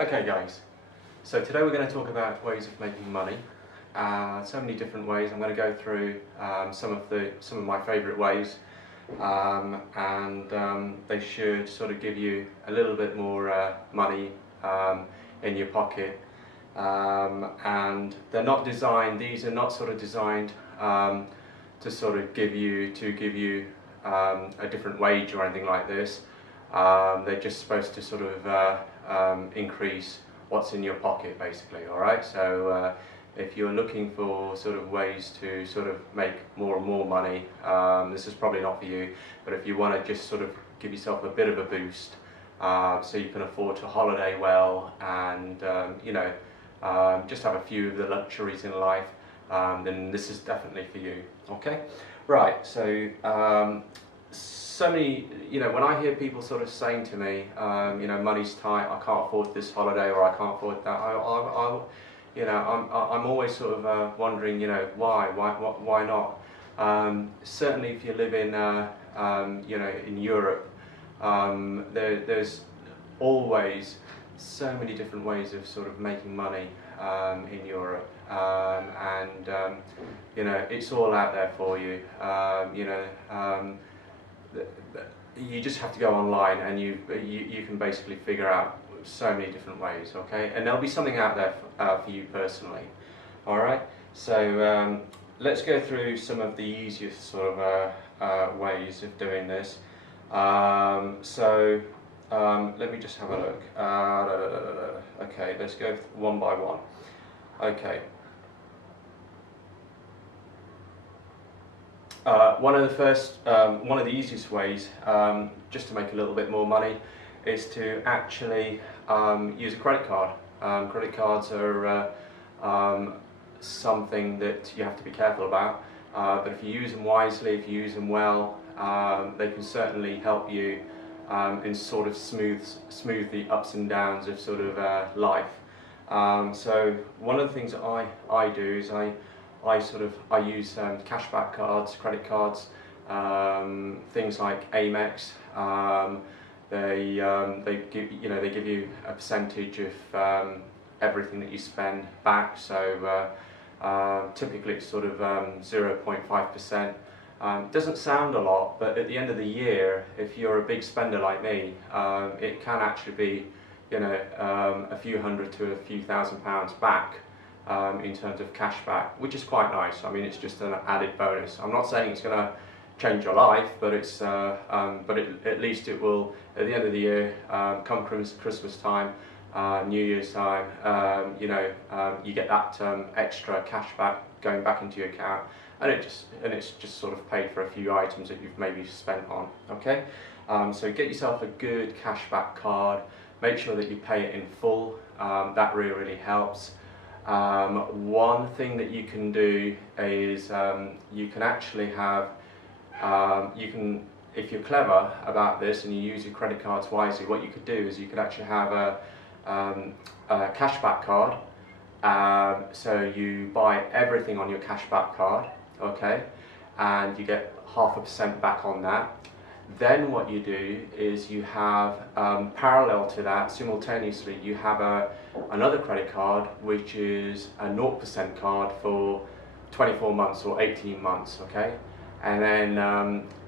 Okay guys, so today we're going to talk about ways of making money. So many different ways. I'm going to go through some of my favourite ways, and they should sort of give you a little bit more money in your pocket. And they're not designed. These are not sort of designed to sort of give you a different wage or anything like this. They're just supposed to sort of increase what's in your pocket, basically. All right. So if you're looking for sort of ways to sort of make more and more money, this is probably not for you. But if you want to just sort of give yourself a bit of a boost, so you can afford to holiday well and just have a few of the luxuries in life, then this is definitely for you. Okay. Right. So. So many, when I hear people sort of saying to me, money's tight, I can't afford this holiday, or I can't afford that, I'm always sort of wondering, why not? Certainly, if you live in, in Europe, there's always so many different ways of sort of making money in Europe, it's all out there for you. You just have to go online and you can basically figure out so many different ways, okay? And there'll be something out there for you personally. All right. So let's go through some of the easiest sort of ways of doing this. Let me just have a look. Okay, let's go one by one. Okay. One of the easiest ways, just to make a little bit more money, is to actually use a credit card. Credit cards are something that you have to be careful about, but if you use them wisely, if you use them well, they can certainly help you and sort of smooth the ups and downs of sort of life. So one of the things that I do is I use cashback cards, credit cards, things like Amex. They give you a percentage of everything that you spend back. So typically it's sort of 0.5%. Doesn't sound a lot, but at the end of the year, if you're a big spender like me, it can actually be a few hundred to a few £1,000s back. In terms of cashback, which is quite nice. I mean, it's just an added bonus. I'm not saying it's going to change your life, but at least it will. At the end of the year, come Christmas time, New Year's time, you get that extra cashback going back into your account, and it's just sort of paid for a few items that you've maybe spent on. Okay, so get yourself a good cashback card. Make sure that you pay it in full. That really helps. One thing that you can do is you can actually have, if you're clever about this and you use your credit cards wisely, what you could do is you could actually have a cashback card. So you buy everything on your cashback card, okay, and you get 0.5% back on that. Then what you do is you have, parallel to that, simultaneously, you have another credit card, which is a 0% card for 24 months or 18 months, okay? And then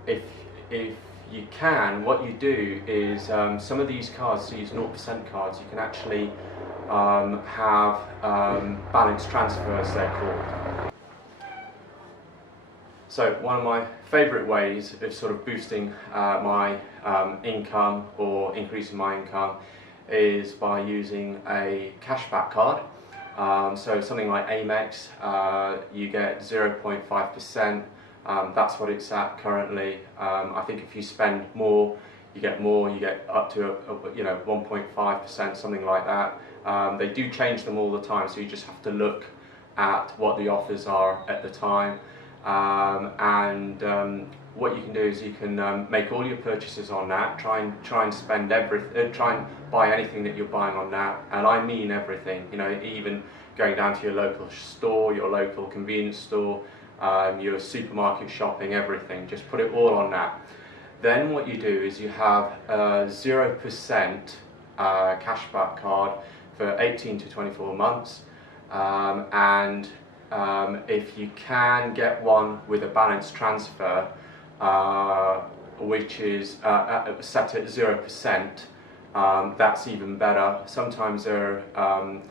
if you can, what you do is some of these cards, these 0% cards, you can actually have balance transfers, they're called. So one of my favourite ways of sort of boosting my income or increasing my income is by using a cashback card. So something like Amex, you get 0.5%. That's what it's at currently. I think if you spend more, you get more. You get up to 1.5%, something like that. They do change them all the time, so you just have to look at what the offers are at the time. What you can do is you can make all your purchases on that. Try and spend everything. Try and buy anything that you're buying on that, and I mean everything. Even going down to your local store, your local convenience store, your supermarket shopping, everything. Just put it all on that. Then what you do is you have a 0% cashback card for 18 to 24 months, and if you can get one with a balance transfer, which is set at 0%, that's even better. Sometimes the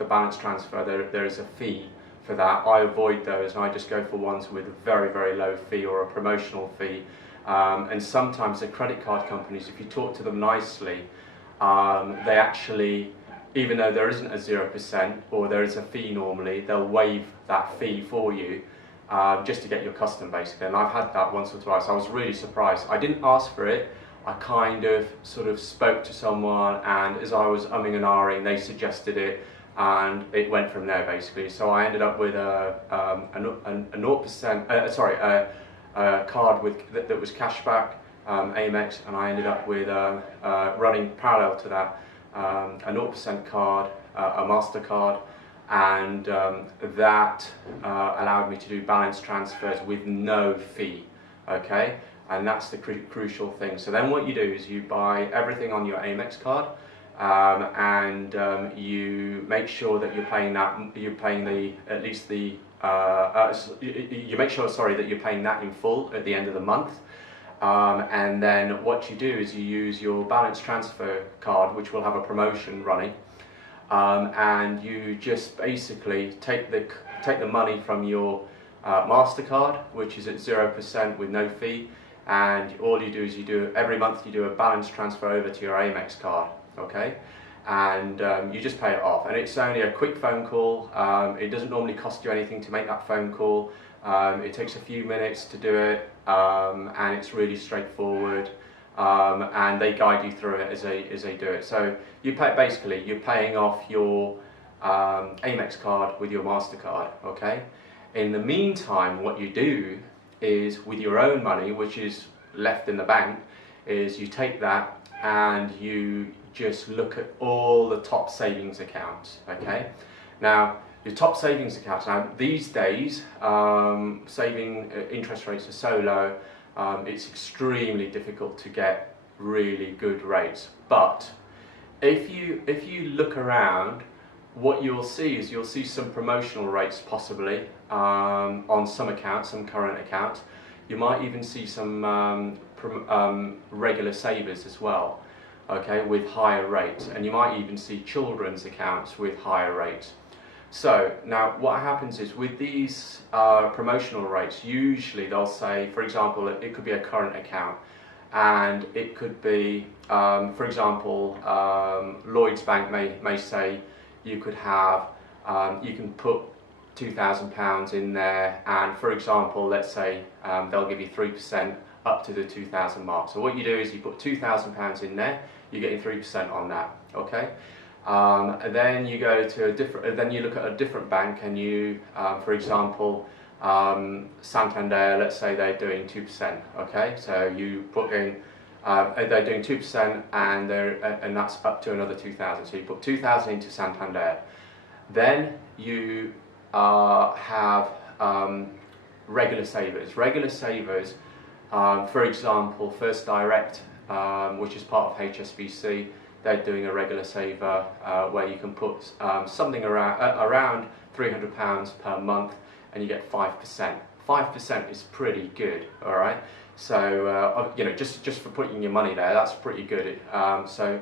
balance transfer, there is a fee for that. I avoid those and I just go for ones with a very, very low fee or a promotional fee. And sometimes the credit card companies, if you talk to them nicely, they actually, even though there isn't a 0% or there is a fee normally, they'll waive that fee for you just to get your custom basically. And I've had that once or twice. I was really surprised. I didn't ask for it. I kind of sort of spoke to someone, and as I was umming and ahhing, they suggested it, and it went from there basically. So I ended up with a 0%, a card with that was cashback, Amex, and I ended up with running parallel to that a 0% card, a MasterCard, and that allowed me to do balance transfers with no fee. Okay. And that's the crucial thing. So then what you do is you buy everything on your Amex card, and you make sure that you're paying that. You're paying you make sure, sorry, that you're paying that in full at the end of the month. And then what you do is you use your balance transfer card, which will have a promotion running, and you just basically take the money from your MasterCard, which is at 0% with no fee. And all you do is every month you do a balance transfer over to your Amex card, okay? And you just pay it off. And it's only a quick phone call. It doesn't normally cost you anything to make that phone call. It takes a few minutes to do it, and it's really straightforward. And they guide you through it as they do it. So you're paying off your Amex card with your MasterCard, okay? In the meantime, what you do is with your own money, which is left in the bank, is you take that and you just look at all the top savings accounts, okay? Now, your top savings accounts, now these days, saving interest rates are so low, it's extremely difficult to get really good rates. But if you look around, what you'll see some promotional rates possibly on some accounts, some current accounts. You might even see some regular savers as well, okay, with higher rates, and you might even see children's accounts with higher rates. So now what happens is with these promotional rates, usually they'll say, for example, it could be a current account, and it could be, for example, Lloyds Bank may say you could have, you can put £2,000 in there, and for example, let's say they'll give you 3% up to the 2,000 mark. So what you do is you put £2,000 in there, you're getting 3% on that, okay? And then you go to then you look at a different bank, and you, for example, Santander, let's say they're doing 2%, okay? So you put in, they're doing 2%, and that's up to another 2,000. So you put 2,000 into Santander. Then you have regular savers. Regular savers, for example, First Direct, which is part of HSBC, they're doing a regular saver where you can put something around £300 per month, and you get 5%. 5% is pretty good, all right? So you know, just for putting your money there, that's pretty good. So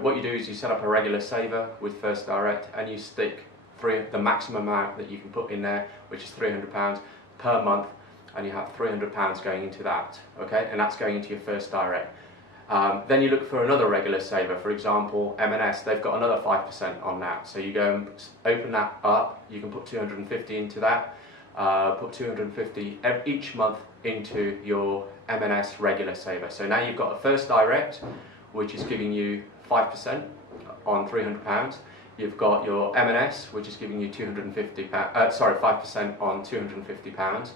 what you do is you set up a regular saver with First Direct, and you stick the maximum amount that you can put in there, which is £300 per month, and you have £300 going into that, okay? And that's going into your First Direct. Then you look for another regular saver, for example, M&S, they've got another 5% on that. So you go and open that up, you can put 250 into that, put 250 each month into your M&S regular saver. So now you've got a First Direct, which is giving you 5% on £300. You've got your M&S, which is giving you 5% on £250.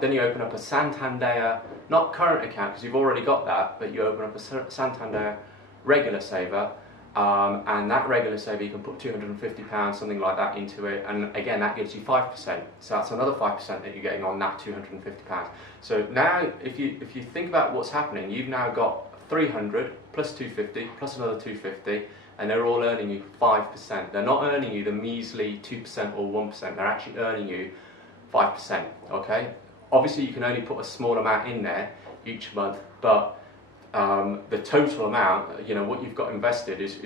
Then you open up a Santander, not current account because you've already got that, but you open up a Santander regular saver, and that regular saver you can put £250, something like that, into it, and again that gives you 5%. So that's another 5% that you're getting on that £250. So now, if you think about what's happening, you've now got 300 plus 250 plus another 250. and they're all earning you 5%. They're not earning you the measly 2% or 1%, they're actually earning you 5%, okay? Obviously you can only put a small amount in there each month, but the total amount, you know, what you've got invested is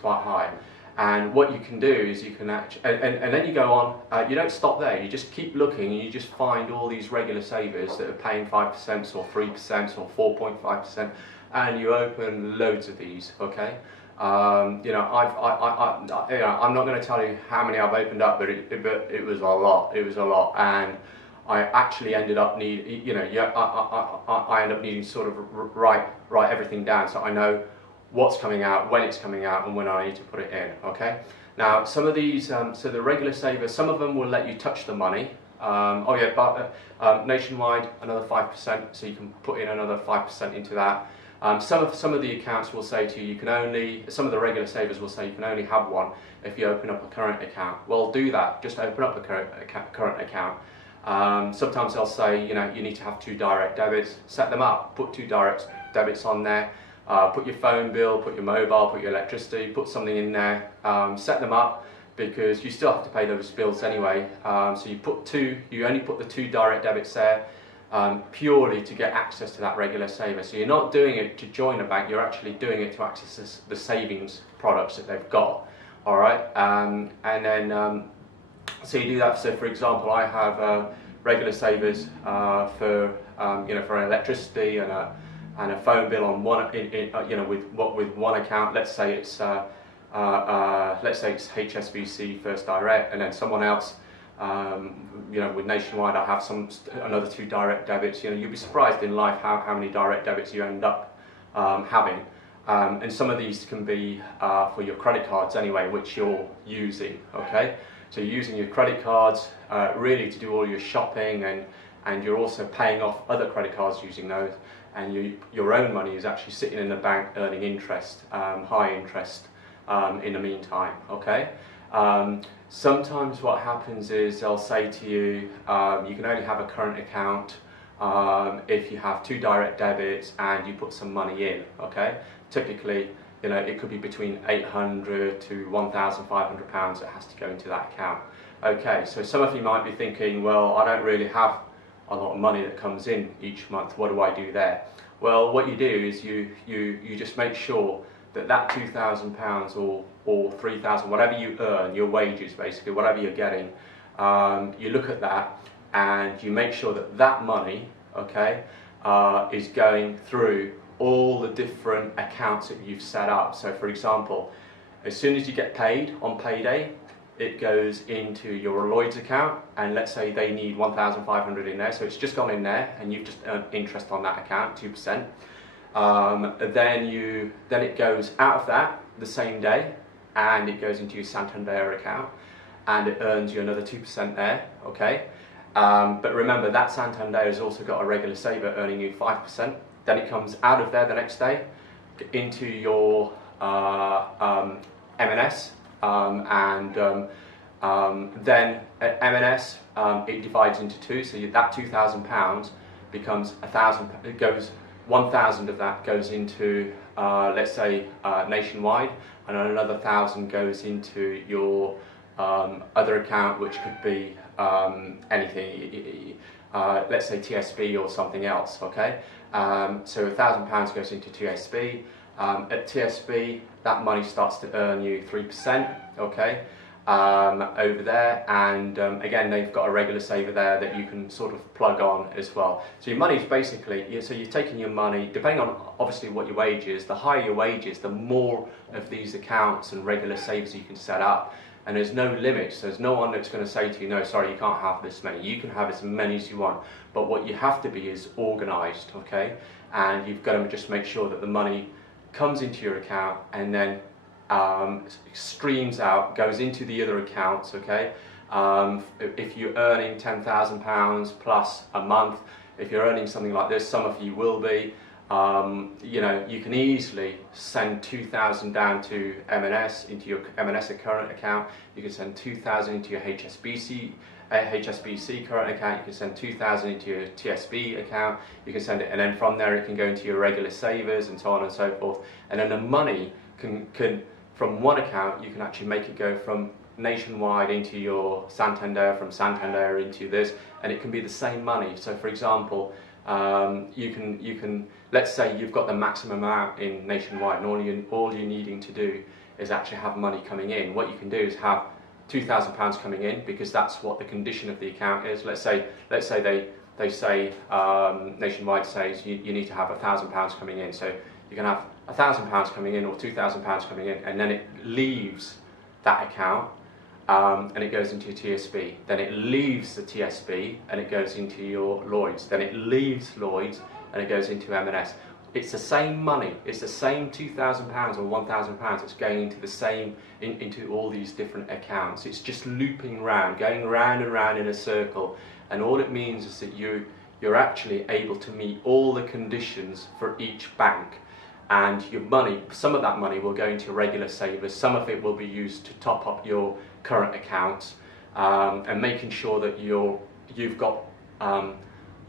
quite high. And what you can do is you can actually, and then you go on, you don't stop there, you just keep looking and you just find all these regular savers that are paying 5% or 3% or 4.5%, and you open loads of these, okay? You know, I'm not going to tell you how many I've opened up, but it was a lot, and I actually ended up I end up needing to sort of write everything down so I know what's coming out, when it's coming out, and when I need to put it in, okay? Now, some of these, so the regular savers, some of them will let you touch the money. Nationwide, another 5%, so you can put in another 5% into that. Some of the accounts will say to you, some of the regular savers will say you can only have one if you open up a current account. Well, do that, just open up a current account. Sometimes they'll say, you know, you need to have 2 direct debits, set them up, put 2 direct debits on there. Put your phone bill, put your mobile, put your electricity, put something in there, set them up, because you still have to pay those bills anyway. So you only put the 2 direct debits there purely to get access to that regular saver. So you're not doing it to join a bank, you're actually doing it to access the savings products that they've got. All right, and then so you do that. So for example, I have regular savers for for electricity and a phone bill on one, with one account. Let's say it's HSBC First Direct, and then someone else, with Nationwide, I have another 2 direct debits. You know, you'll be surprised in life how many direct debits you end up having, and some of these can be for your credit cards anyway, which you're using. Okay, so you're using your credit cards really to do all your shopping, and you're also paying off other credit cards using those. And your own money is actually sitting in the bank earning interest, high interest in the meantime, okay? Sometimes what happens is they'll say to you, you can only have a current account if you have 2 direct debits and you put some money in, okay? Typically, you know, it could be between £800 to £1,500 that has to go into that account. Okay, so some of you might be thinking, well, I don't really have a lot of money that comes in each month, what do I do there? Well, what you do is you just make sure that £2,000 or £3,000, whatever you earn, your wages basically, whatever you're getting, you look at that and you make sure that money, okay, is going through all the different accounts that you've set up. So for example, as soon as you get paid on payday, it goes into your Lloyds account, and let's say they need 1,500 in there, so it's just gone in there, and you've just earned interest on that account, 2%. Then it goes out of that the same day, and it goes into your Santander account, and it earns you another 2% there, okay? But remember, that Santander has also got a regular saver earning you 5%. Then it comes out of there the next day into your M&S. Then at M&S it divides into 2, so that £2,000 becomes 1,000. It goes 1,000 of that goes into let's say Nationwide, and another 1,000 goes into your other account, which could be anything. Let's say TSB or something else. Okay, so £1,000 goes into TSB. At TSB, that money starts to earn you 3%, okay, over there, and again, they've got a regular saver there that you can sort of plug on as well. So your money is basically, so you're taking your money, depending on obviously what your wage is, the higher your wage is, the more of these accounts and regular savers you can set up. And there's no limits, there's no one that's going to say to you, no, sorry, you can't have this many. You can have as many as you want, but what you have to be is organised, okay? And you've got to just make sure that the money comes into your account and then streams out, goes into the other accounts, okay? If you're earning £10,000 plus a month, if you're earning something like this, some of you will be, you know, you can easily send 2,000 down to M&S, into your M&S current account. You can send 2,000 into your HSBC current account. You can send 2,000 into your TSB account. You can send it, and then from there it can go into your regular savers and so on and so forth. And then the money can from one account, you can actually make it go from Nationwide into your Santander, from Santander into this, and it can be the same money. So for example, you can let's say you've got the maximum amount in Nationwide, and all you're needing to do is actually have money coming in. What you can do is have £2,000 coming in, because that's what the condition of the account is. Let's say they say Nationwide says you need to have £1,000 coming in, so you can have £1,000 coming in or £2,000 coming in, and then it leaves that account. And it goes into your TSB, then it leaves the TSB and it goes into your Lloyds, then it leaves Lloyds and it goes into M&S. It's the same money, it's the same £2,000 or £1,000, it's going into the same, into all these different accounts. It's just looping round, going round and round in a circle, and all it means is that you're actually able to meet all the conditions for each bank. And your money, some of that money will go into regular savers, some of it will be used to top up your current accounts, and making sure that you've got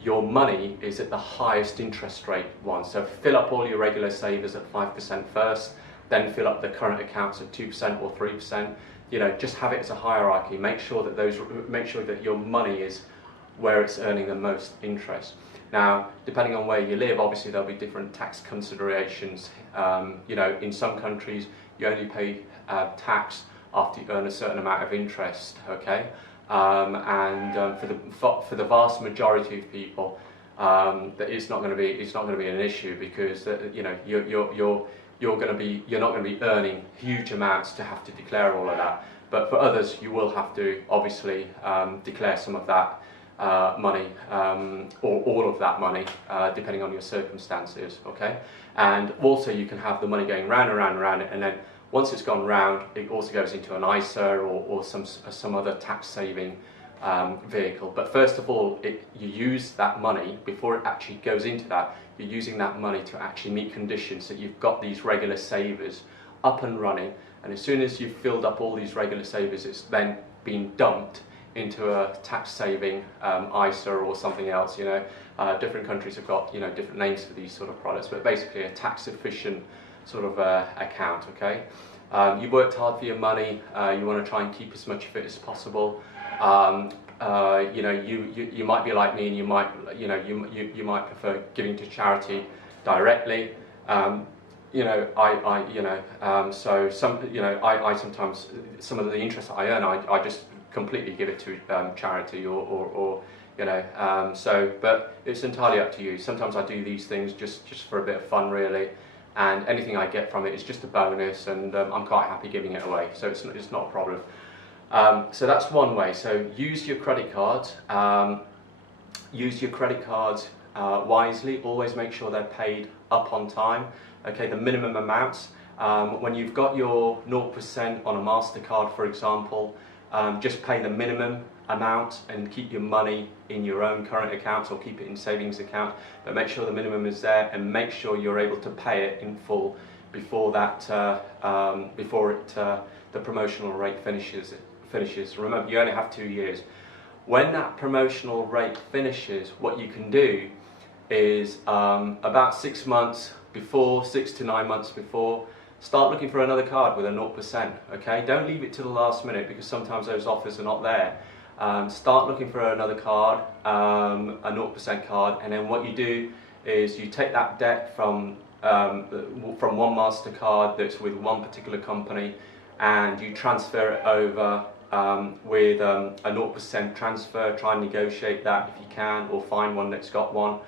your money is at the highest interest rate one. So fill up all your regular savers at 5% first, then fill up the current accounts at 2% or 3%. You know, just have it as a hierarchy. Make sure that your money is where it's earning the most interest. Now, depending on where you live, obviously there'll be different tax considerations. You know, in some countries you only pay tax after you earn a certain amount of interest. Okay, for the vast majority of people, that it's not going to be an issue, because you know you're not going to be earning huge amounts to have to declare all of that. But for others, you will have to obviously declare some of that money, or all of that money, depending on your circumstances. Okay, and also you can have the money going round and round and round, and then once it's gone round, it also goes into an ISA or some other tax-saving vehicle. But first of all, you use that money before it actually goes into that. You're using that money to actually meet conditions, that you've got these regular savers up and running, and as soon as you've filled up all these regular savers, it's then been dumped into a tax-saving ISA or something else. You know, different countries have got, you know, different names for these sort of products, but basically a tax-efficient sort of account. Okay, you worked hard for your money. You want to try and keep as much of it as possible. You know, you might be like me, and you might prefer giving to charity directly. You know, so I sometimes, some of the interest that I earn, I just completely give it to charity or you know, so, but it's entirely up to you. Sometimes I do these things just for a bit of fun, really, and anything I get from it is just a bonus, and I'm quite happy giving it away, so it's not a problem. So that's one way. So use your credit cards. Use your credit cards wisely. Always make sure they're paid up on time. Okay, the minimum amounts. When you've got your 0% on a MasterCard, for example, just pay the minimum amount and keep your money in your own current accounts, or keep it in savings account, but make sure the minimum is there, and make sure you're able to pay it in full before that the promotional rate finishes. Remember, you only have 2 years. When that promotional rate finishes, what you can do is about 6 months before, 6 to 9 months before, start looking for another card with a 0%. Okay, don't leave it to the last minute, because sometimes those offers are not there. Start looking for another card, a 0% card, and then what you do is you take that debt from one MasterCard that's with one particular company, and you transfer it over with a 0% transfer. Try and negotiate that if you can, or find one that's got one.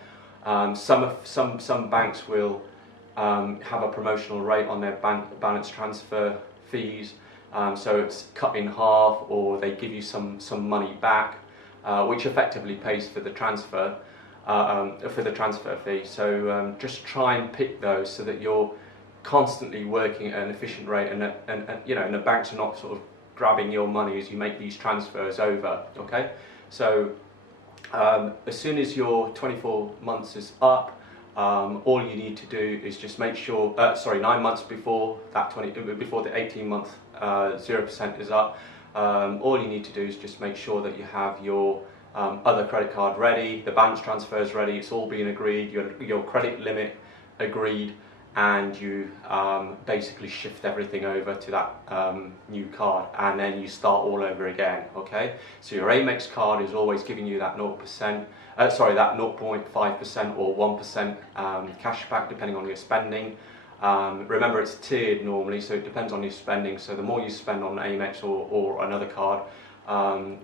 Some banks will have a promotional rate on their balance transfer fees, so it's cut in half, or they give you some money back, which effectively pays for the transfer fee. So just try and pick those so that you're constantly working at an efficient rate, and you know, and the banks are not sort of grabbing your money as you make these transfers over. Okay, so as soon as your 24 months is up, all you need to do is just make sure, 9 months before that before the 18-month 0% is up, all you need to do is just make sure that you have your other credit card ready, the balance transfer is ready, it's all been agreed, your credit limit agreed, and you basically shift everything over to that new card, and then you start all over again. Okay, so your Amex card is always giving you that 0%, that 0.5% or 1% cash back depending on your spending. Remember, it's tiered normally, so it depends on your spending. So the more you spend on Amex or another card,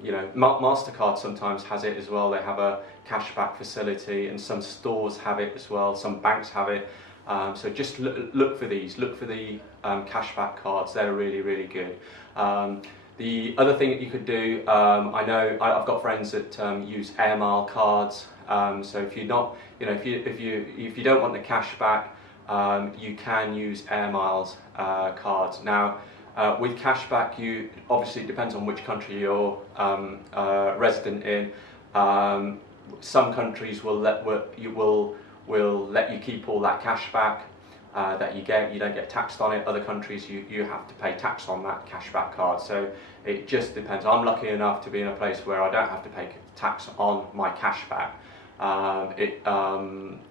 you know, MasterCard sometimes has it as well. They have a cashback facility, and some stores have it as well. Some banks have it. So just look for these. Look for the cashback cards. They're really, really good. The other thing that you could do, I know I've got friends that use Air Mile cards. So if you're not, you know, if you don't want the cashback, you can use Air Miles cards. Now, with cashback, you obviously it depends on which country you're resident in. Some countries will let you keep all that cash back that you get. You don't get taxed on it. Other countries, you have to pay tax on that cashback card. So it just depends. I'm lucky enough to be in a place where I don't have to pay tax on my cashback.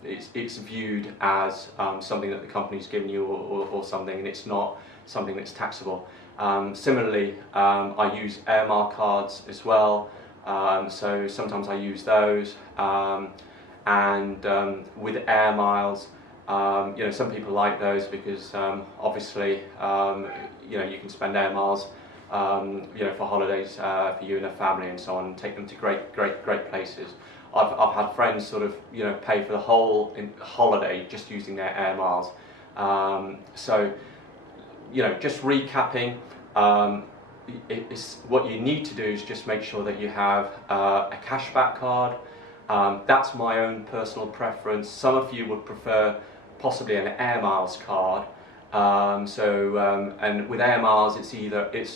It's viewed as something that the company's given you or something, and it's not something that's taxable. Similarly, I use Air Mile cards as well, so sometimes I use those. And with Air Miles, you know, some people like those because obviously, you know, you can spend Air Miles, you know, for holidays for you and a family and so on, and take them to great places. I've had friends sort of, you know, pay for the whole holiday just using their Air Miles. So, you know, just recapping, what you need to do is just make sure that you have a cashback card. That's my own personal preference. Some of you would prefer possibly an Air Miles card. And with Air Miles, it's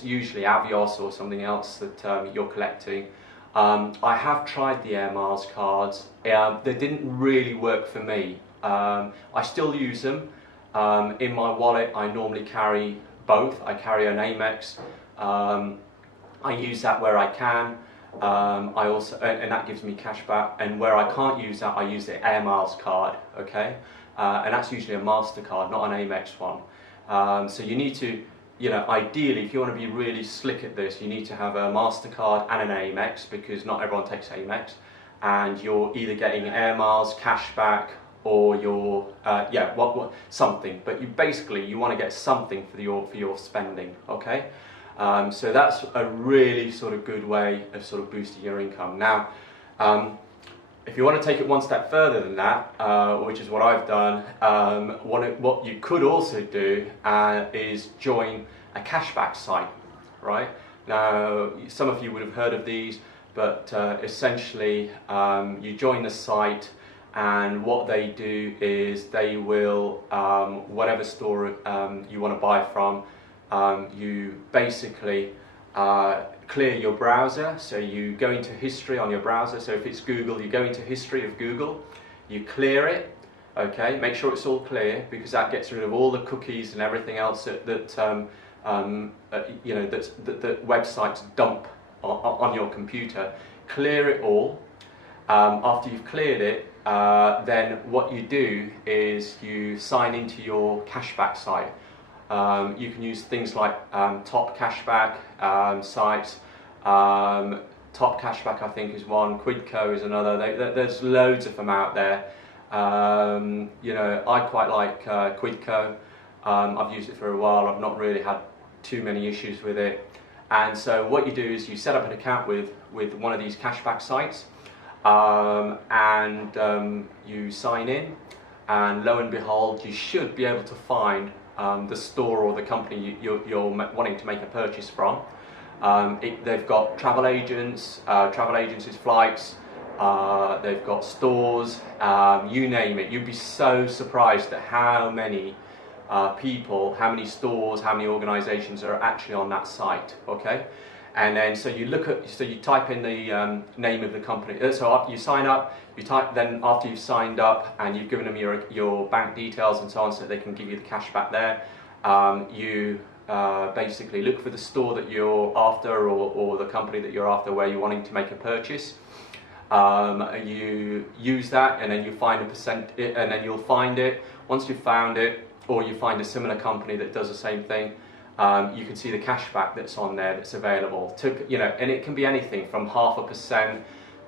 usually Avios or something else that you're collecting. I have tried the Air Miles cards. They didn't really work for me. I still use them. In my wallet, I normally carry both. I carry an Amex. I use that where I can. I also, and that gives me cash back. And where I can't use that, I use the Air Miles card. Okay, and that's usually a MasterCard, not an Amex one. So you need to, you know, ideally, if you want to be really slick at this, you need to have a MasterCard and an Amex, because not everyone takes Amex, and you're either getting Air Miles cash back or you're something. But you want to get something for your spending. Okay. So that's a really sort of good way of sort of boosting your income. Now, if you want to take it one step further than that, which is what I've done, what you could also do is join a cashback site, right? Now, some of you would have heard of these, but essentially you join the site, and what they do is they will, whatever store you want to buy from, you basically clear your browser. So you go into history on your browser. So if it's Google, you go into history of Google, you clear it. Okay, make sure it's all clear, because that gets rid of all the cookies and everything else that you know, that websites dump on your computer. Clear it all. After you've cleared it, then what you do is you sign into your cashback site. You can use things like Top Cashback sites. Top Cashback, I think, is one. Quidco is another. There's loads of them out there. You know, I quite like Quidco. I've used it for a while. I've not really had too many issues with it. And so what you do is you set up an account with one of these cashback sites, and you sign in, and lo and behold, you should be able to find the store or the company you're wanting to make a purchase from. They've got travel agents, travel agencies, flights, they've got stores, you name it. You'd be so surprised at how many people, how many stores, how many organizations are actually on that site. Okay, and then so you type in the name of the company. So after you sign up, then after you've signed up and you've given them your bank details and so on, so they can give you the cash back there, you basically look for the store that you're after, or the company that you're after where you're wanting to make a purchase. You use that, and then you find a percent, and then you'll find it. Once you've found it, or you find a similar company that does the same thing, you can see the cashback that's on there that's available. And it can be anything from 0.5%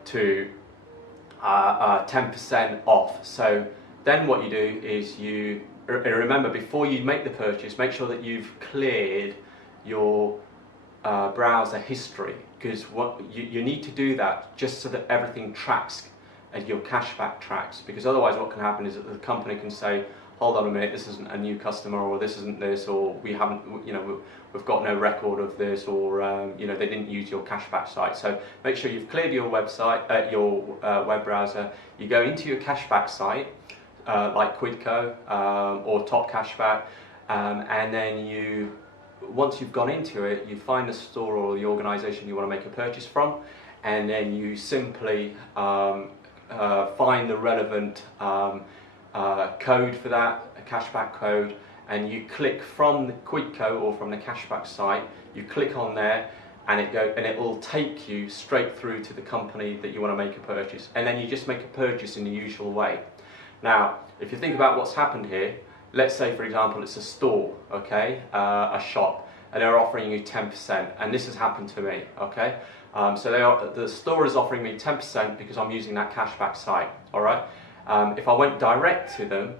to 10% off. So then what you do is you remember, before you make the purchase, make sure that you've cleared your browser history, because what you need to do that just so that everything tracks and your cashback tracks, because otherwise what can happen is that the company can say, hold on a minute, this isn't a new customer, or this isn't this, or we haven't, we've got no record of this, or they didn't use your cashback site. So make sure you've cleared your website, your web browser. You go into your cashback site, like Quidco or Top Cashback, and then once you've gone into it, you find the store or the organisation you want to make a purchase from, and then you simply find the relevant code for that, a cashback code, and you click from the Quidco or from the cashback site. You click on there, and it will take you straight through to the company that you want to make a purchase, and then you just make a purchase in the usual way. Now, if you think about what's happened here, let's say, for example, it's a store, okay, a shop, and they're offering you 10%, and this has happened to me, okay. So the store is offering me 10% because I'm using that cashback site, all right. If I went direct to them,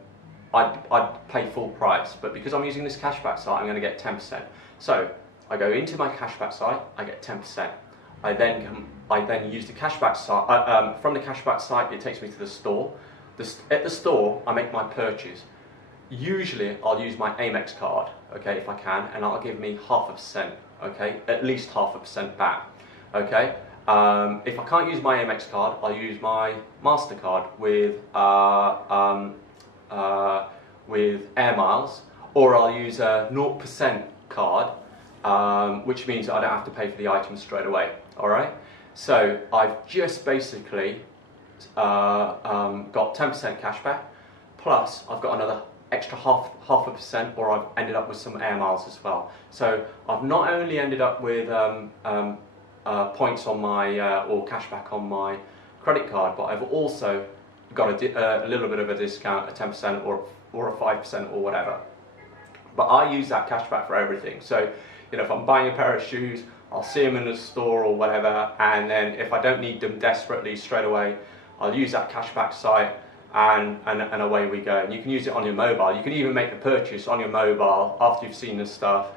I'd pay full price, but because I'm using this cashback site, I'm going to get 10%. So I go into my cashback site, I get 10%. I then use the cashback site. From the cashback site, it takes me to the store. At the store, I make my purchase. Usually, I'll use my Amex card, okay, if I can, and that'll give me 0.5%, okay, at least 0.5% back, okay. If I can't use my Amex card, I'll use my MasterCard with Air Miles, or I'll use a 0% card, which means I don't have to pay for the items straight away. All right. So I've just basically got 10% cash back, plus I've got another extra half a percent, or I've ended up with some Air Miles as well. So I've not only ended up with points on my or cashback on my credit card, but I've also got a little bit of a discount, a 10% or a 5% or whatever. But I use that cashback for everything. So, if I'm buying a pair of shoes, I'll see them in the store or whatever, and then if I don't need them desperately straight away, I'll use that cashback site, and away we go. And you can use it on your mobile. You can even make the purchase on your mobile after you've seen the stuff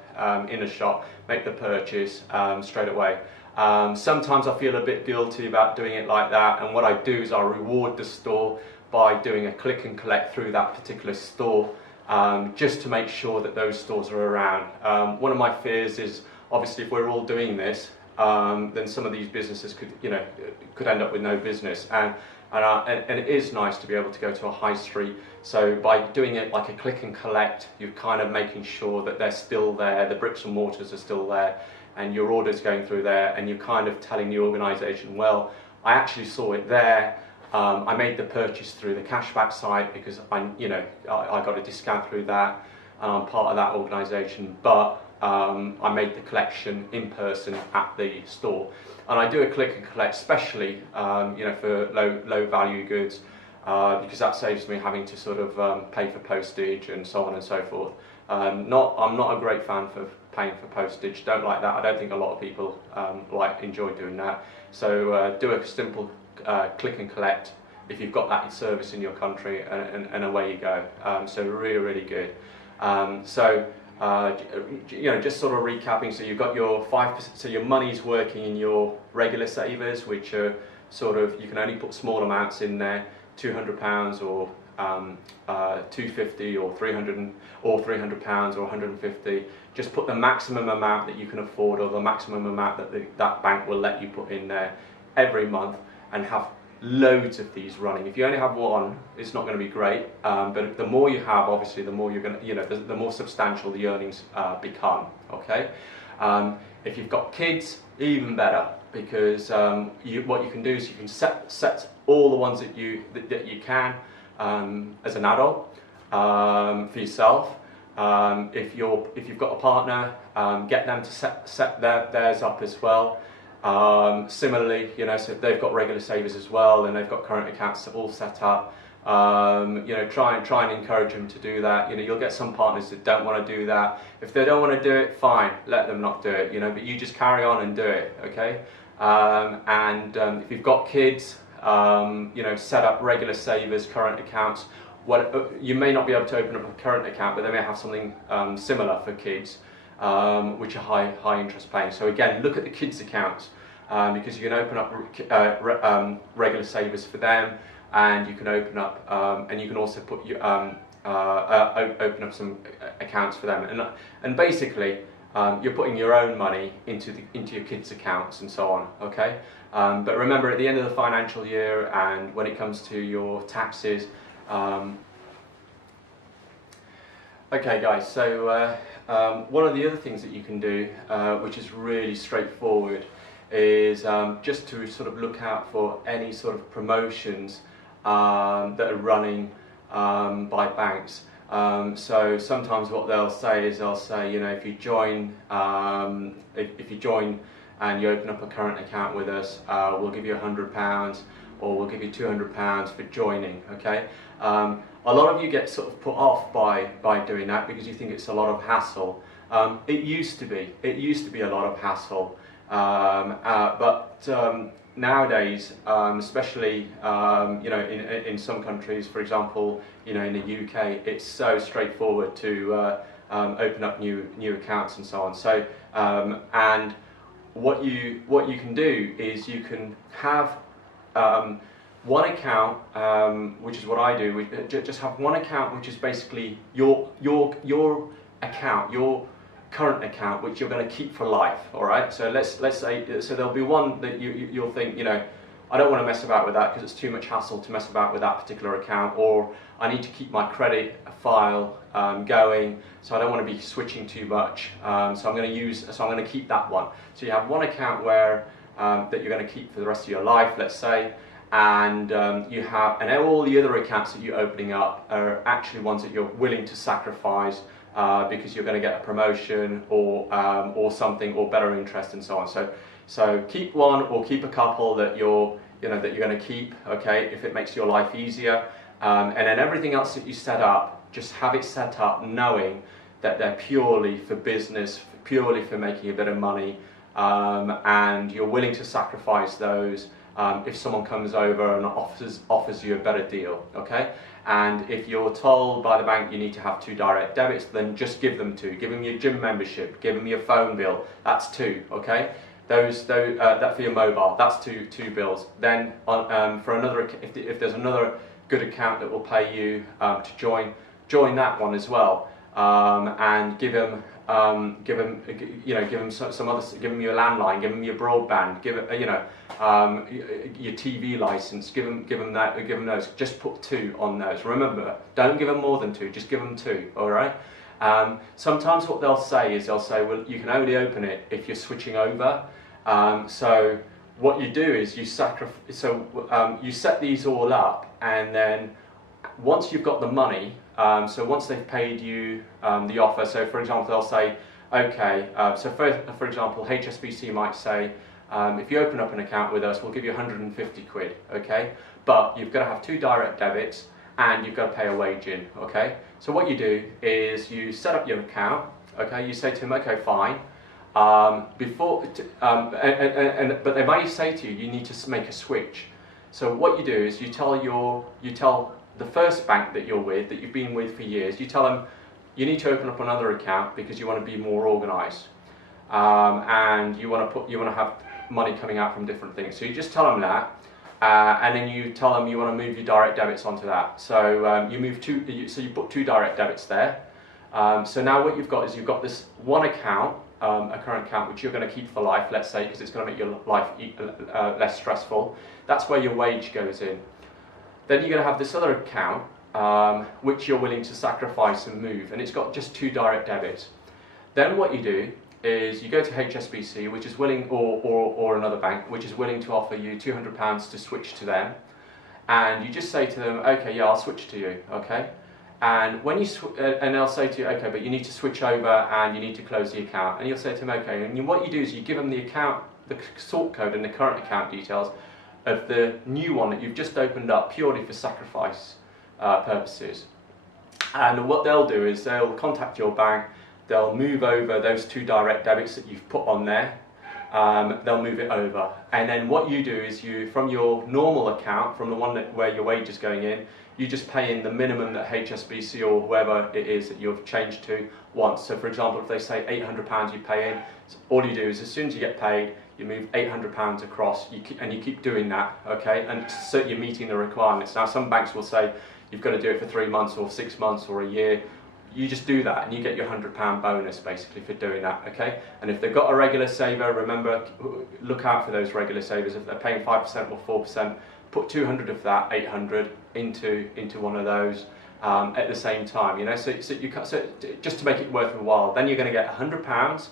in the shop. Make the purchase straight away. Sometimes I feel a bit guilty about doing it like that, and what I do is I reward the store by doing a click and collect through that particular store, just to make sure that those stores are around. One of my fears is, obviously, if we're all doing this, then some of these businesses could end up with no business, and it is nice to be able to go to a high street. So by doing it like a click and collect, you're kind of making sure that they're still there, the bricks and mortars are still there, and your order's going through there, and you're kind of telling the organisation, well, I actually saw it there. I made the purchase through the cashback site because I got a discount through that, and I'm part of that organisation. But I made the collection in person at the store, and I do a click and collect, especially for low value goods, because that saves me having to sort of pay for postage and so on and so forth. I'm not a great fan for paying for postage. Don't like that. I don't think a lot of people enjoy doing that. So do a simple click and collect if you've got that service in your country, and away you go. So really good. Just sort of recapping. So you've got your 5%. So your money's working in your regular savers, which are sort of, you can only put small amounts in there, £200 or 250 or 300 or £300 or 150. Just put the maximum amount that you can afford, or the maximum amount that that bank will let you put in there every month, and have loads of these running. If you only have one, it's not going to be great, but the more you have, obviously, the more you're going to, the more substantial the earnings become. Okay. If you've got kids, even better, because what you can do is you can set all the ones that you can as an adult for yourself. If you've got a partner, get them to set theirs up as well. Similarly, you know, so they've got regular savers as well, and they've got current accounts all set up. You know, try and encourage them to do that. You know, you'll get some partners that don't want to do that. If they don't want to do it, fine, let them not do it. You know, but you just carry on and do it, okay? If you've got kids, you know, set up regular savers, current accounts. You may not be able to open up a current account, but they may have something similar for kids, which are high interest paying. So again, look at the kids' accounts because you can open up regular savers for them. And you can open up, and you can also put open up some accounts for them, and basically you're putting your own money into your kids' accounts and so on. Okay, but remember, at the end of the financial year, and when it comes to your taxes, okay, guys. So one of the other things that you can do, which is really straightforward, is just to sort of look out for any sort of promotions that are running by banks. So sometimes what they'll say is you know, if you join if you join and you open up a current account with us, we'll give you £100 or we'll give you £200 for joining. Okay, a lot of you get sort of put off by doing that because you think it's a lot of hassle. It used to be a lot of hassle, but nowadays, especially you know, in some countries, for example, you know, in the UK, it's so straightforward to open up new accounts and so on. So and what you can do is you can have one account, which is what I do. We just have one account, which is basically your account, your current account, which you're going to keep for life. All right, so let's say, so there'll be one that you'll think, you know, I don't want to mess about with that because it's too much hassle to mess about with that particular account, or I need to keep my credit file going, so I don't want to be switching too much, so I'm going to keep that one. So you have one account where that you're going to keep for the rest of your life, let's say, and all the other accounts that you're opening up are actually ones that you're willing to sacrifice because you're going to get a promotion or something, or better interest and so on. So keep one or keep a couple that you're going to keep, okay, if it makes your life easier, and then everything else that you set up, just have it set up knowing that they're purely for business, purely for making a bit of money, and you're willing to sacrifice those if someone comes over and offers you a better deal, okay? And if you're told by the bank you need to have 2 direct debits, then just give them 2. Give them your gym membership, give them your phone bill, that's 2, okay? That for your mobile, that's two bills. Then for another, if there's another good account that will pay you to join that one as well, and give them some other, give them your landline, give them your broadband, give it, your TV license, give them those. Just put 2 on those. Remember, don't give them more than 2. Just give them 2. All right. Sometimes what they'll say, well, you can only open it if you're switching over. So what you do is you set these all up, and then once you've got the money, so once they've paid you the offer, so for example they'll say, okay, so for example HSBC might say, if you open up an account with us, we'll give you 150 quid, okay, but you've got to have 2 direct debits and you've got to pay a wage in, okay. So what you do is you set up your account, okay, you say to them, okay, fine, but they might say to you, you need to make a switch. So what you do is you tell the first bank that you're with, that you've been with for years, you tell them you need to open up another account because you want to be more organised, and you want to have money coming out from different things. So you just tell them that, and then you tell them you want to move your direct debits onto that. So you put 2 direct debits there. So now what you've got is you've got this one account, a current account, which you're going to keep for life, let's say, because it's going to make your life less stressful. That's where your wage goes in. Then you're going to have this other account, which you're willing to sacrifice and move, and it's got just 2 direct debits. Then what you do is you go to HSBC, which is willing, or another bank, which is willing to offer you £200 to switch to them, and you just say to them, okay, yeah, I'll switch to you, okay? And when you and they'll say to you, okay, but you need to switch over and you need to close the account, and you'll say to them, okay, and what you do is you give them the account the sort code and the current account details of the new one that you've just opened up purely for sacrifice purposes. And what they'll do is they'll contact your bank, they'll move over those 2 direct debits that you've put on there, they'll move it over. And then what you do is you, from your normal account, from the one where your wage is going in, you just pay in the minimum that HSBC or whoever it is that you've changed to wants. So for example, if they say £800 you pay in, so all you do is as soon as you get paid, you move £800 across, and you keep doing that, okay? And so you're meeting the requirements. Now some banks will say you've got to do it for 3 months or 6 months or a year. You just do that and you get your £100 bonus basically for doing that, okay? And if they've got a regular saver, remember, look out for those regular savers. If they're paying 5% or 4%, put 200 of that 800 into one of those at the same time, you know. So just to make it worth your while, then you're going to get £100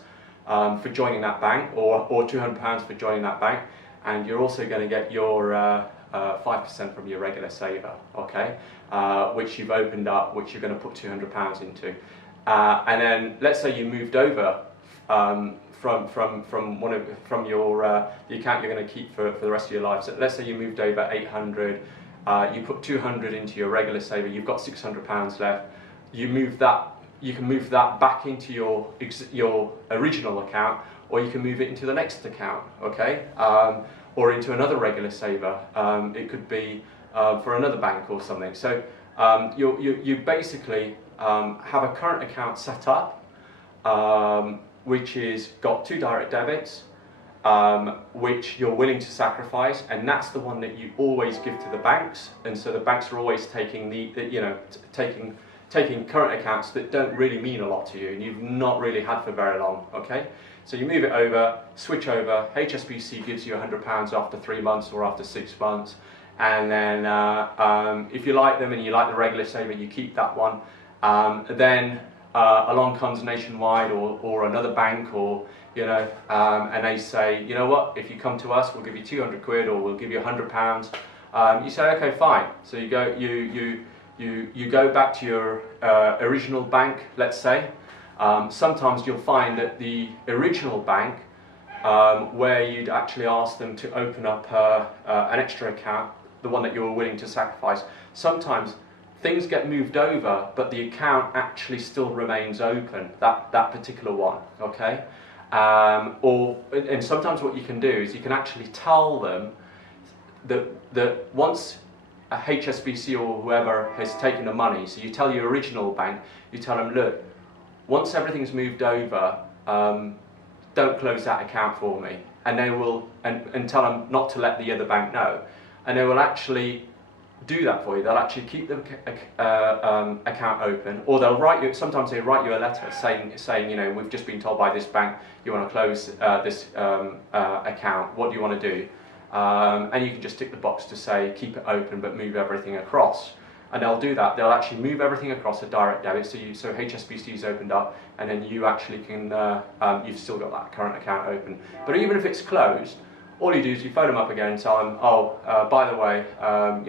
for joining that bank, or £200 for joining that bank, and you're also going to get your 5% from your regular saver, okay, which you've opened up, which you're going to put £200 into, and then let's say you moved over from your the account you're going to keep for the rest of your life. So let's say you moved over 800, you put 200 into your regular saver, you've got £600 left. You can move that back into your original account, or you can move it into the next account, okay, or into another regular saver. It could be for another bank or something. So you basically have a current account set up, which is got 2 direct debits, which you're willing to sacrifice, and that's the one that you always give to the banks. And so the banks are always taking taking current accounts that don't really mean a lot to you and you've not really had for very long, okay? So you move it over, switch over, HSBC gives you £100 after 3 months or after 6 months, and then if you like them and you like the regular saver, you keep that one. Then along comes Nationwide or another bank, or and they say, you know what, if you come to us, we'll give you 200 quid or we'll give you £100. You say, okay, fine. So you go back to your original bank, let's say. Sometimes you'll find that the original bank, where you'd actually ask them to open up an extra account, the one that you were willing to sacrifice, sometimes things get moved over, but the account actually still remains open, that particular one, okay? And sometimes what you can do is you can actually tell them that once a HSBC or whoever has taken the money, so you tell your original bank, you tell them, look, once everything's moved over, don't close that account for me. And they will, and tell them not to let the other bank know. And they will actually do that for you. They'll actually keep the account open, or they'll write you, sometimes they write you a letter saying, we've just been told by this bank you want to close this account, what do you want to do? And you can just tick the box to say keep it open but move everything across. And they'll do that. They'll actually move everything across a direct debit, so HSBC is opened up, and then you actually can, you've still got that current account open. But even if it's closed, all you do is you phone them up again and tell them, by the way, I'm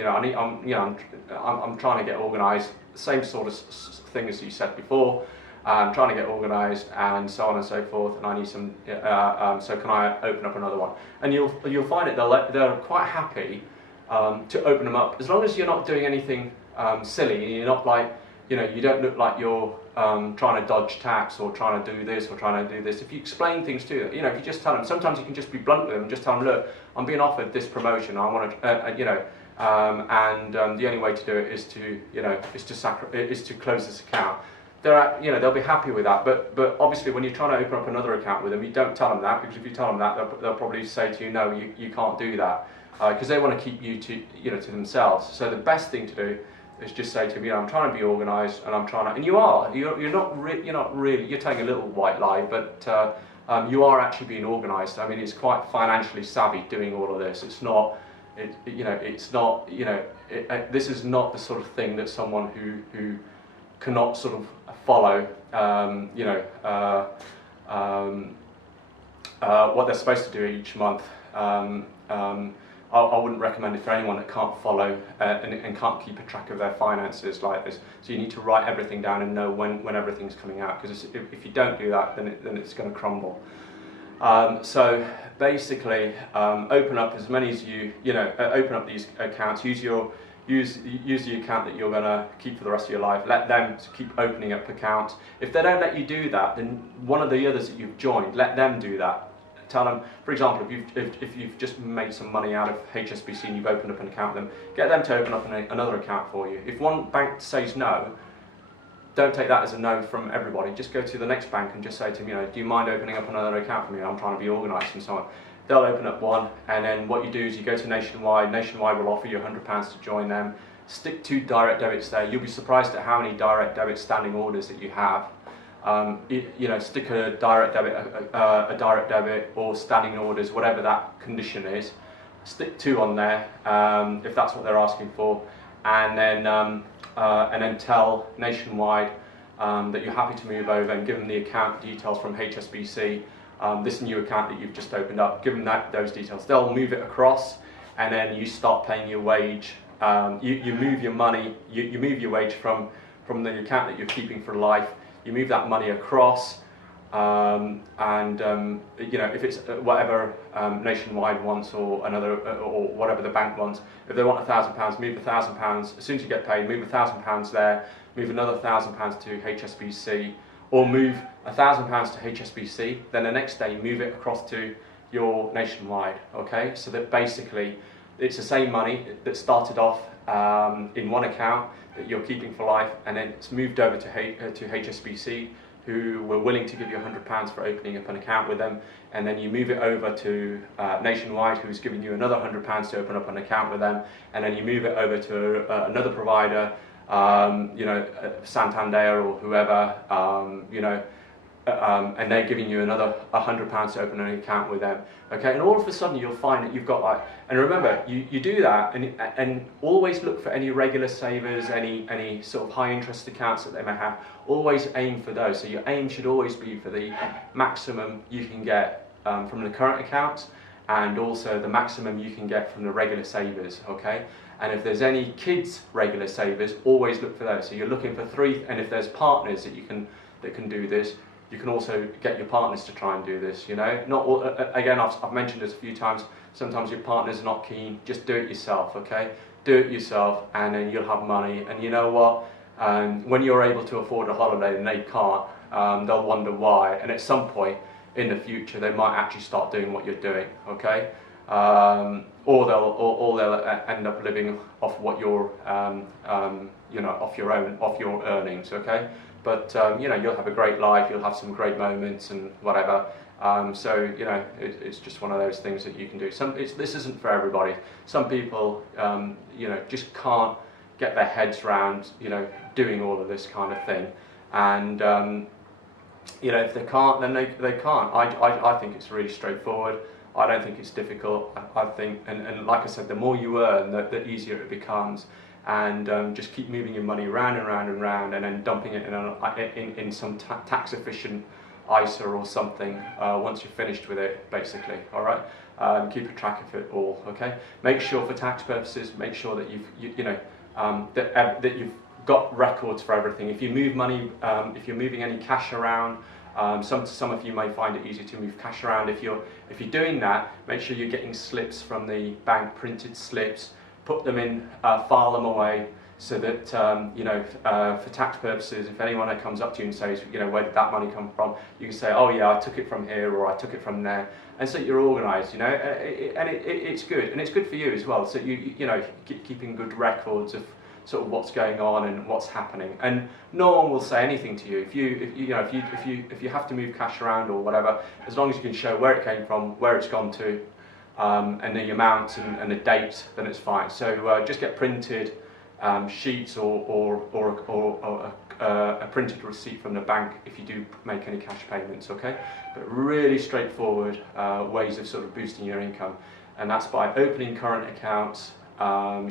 trying to get organised. Same sort of thing as you said before. I'm trying to get organised and so on and so forth, and I need some. So can I open up another one? And you'll find it they're quite happy to open them up, as long as you're not doing anything silly. And you're not like, you don't look like you're trying to dodge tax or trying to do this or trying to do this. If you explain things to them, if you just tell them, sometimes you can just be blunt with them and just tell them, look, I'm being offered this promotion, I want to, the only way to do it is to close this account. They'll be happy with that, but obviously when you're trying to open up another account with them, you don't tell them that, because if you tell them that, they'll probably say to you, no, you can't do that, because they want to keep you to themselves. So the best thing to do is just say to them, I'm trying to be organised, and I'm trying to, and you're not really, you're telling a little white lie, but you are actually being organised. I mean, it's quite financially savvy doing all of this. It's not, this is not the sort of thing that someone who cannot sort of follow, what they're supposed to do each month. I wouldn't recommend it for anyone that can't follow and can't keep a track of their finances like this. So you need to write everything down and know when everything's coming out, because if you don't do that, then it's going to crumble. So basically, open up as many as open up these accounts. Use the account that you're going to keep for the rest of your life. Let them keep opening up accounts. If they don't let you do that, then one of the others that you've joined, let them do that. Tell them, for example, if you've just made some money out of HSBC and you've opened up an account with them, get them to open up another account for you. If one bank says no, don't take that as a no from everybody. Just go to the next bank and just say to them, do you mind opening up another account for me? I'm trying to be organised and so on. They'll open up one, and then what you do is you go to Nationwide. Nationwide will offer you £100 to join them. Stick to direct debits there. You'll be surprised at how many direct debit standing orders that you have. Stick a direct debit or standing orders, whatever that condition is. Stick 2 on there if that's what they're asking for, and then tell Nationwide that you're happy to move over, and give them the account details from HSBC. This new account that you've just opened up, give them those details. They'll move it across, and then you start paying your wage. You move your money, you move your wage from the account that you're keeping for life. You move that money across, if it's whatever Nationwide wants or or whatever the bank wants. If they want £1,000, move £1,000. As soon as you get paid, move £1,000 there. Move another £1,000 to HSBC. Or move £1,000 to HSBC, then the next day move it across to your Nationwide, okay? So that basically it's the same money that started off in one account that you're keeping for life, and then it's moved over to HSBC, who were willing to give you £100 for opening up an account with them, and then you move it over to Nationwide, who's giving you another £100 to open up an account with them, and then you move it over to another provider, Santander or whoever, and they're giving you another £100 to open an account with them. Okay, and all of a sudden you'll find that you've got and remember, you do that, and always look for any regular savers, any sort of high interest accounts that they may have. Always aim for those. So your aim should always be for the maximum you can get from the current accounts, and also the maximum you can get from the regular savers. Okay. And if there's any kids regular savers, always look for those. So you're looking for 3, and if there's partners that can do this, you can also get your partners to try and do this. Not all, again, I've mentioned this a few times. Sometimes your partners are not keen. Just do it yourself, okay? Do it yourself, and then you'll have money. And you know what? When you're able to afford a holiday and they can't, they'll wonder why. And at some point in the future, they might actually start doing what you're doing, okay? Or they'll end up living off what you're, off your earnings, okay? But you'll have a great life, you'll have some great moments and whatever. It's just one of those things that you can do. This isn't for everybody. Some people, just can't get their heads around, doing all of this kind of thing. And if they can't, then they can't. I think it's really straightforward. I don't think it's difficult. I think, and like I said, the more you earn, the easier it becomes. And just keep moving your money round and round and round, and then dumping it in some tax efficient ISA or something once you're finished with it, basically. All right. Keep a track of it all. Okay. Make sure, for tax purposes, make sure that that you've got records for everything. If you move money, if you're moving any cash around. Some of you may find it easy to move cash around. If you're doing that, make sure you're getting slips from the bank, printed slips. Put them in, file them away, so that for tax purposes, if anyone comes up to you and says, where did that money come from, you can say, oh yeah, I took it from here, or I took it from there, and so you're organised, and it's good, and it's good for you as well. So keeping good records of sort of what's going on and what's happening, and no one will say anything to you if you have to move cash around or whatever, as long as you can show where it came from, where it's gone to. And the amount and the date, then it's fine. So just get printed sheets or a printed receipt from the bank if you do make any cash payments, okay? But really straightforward ways of sort of boosting your income, and that's by opening current accounts, for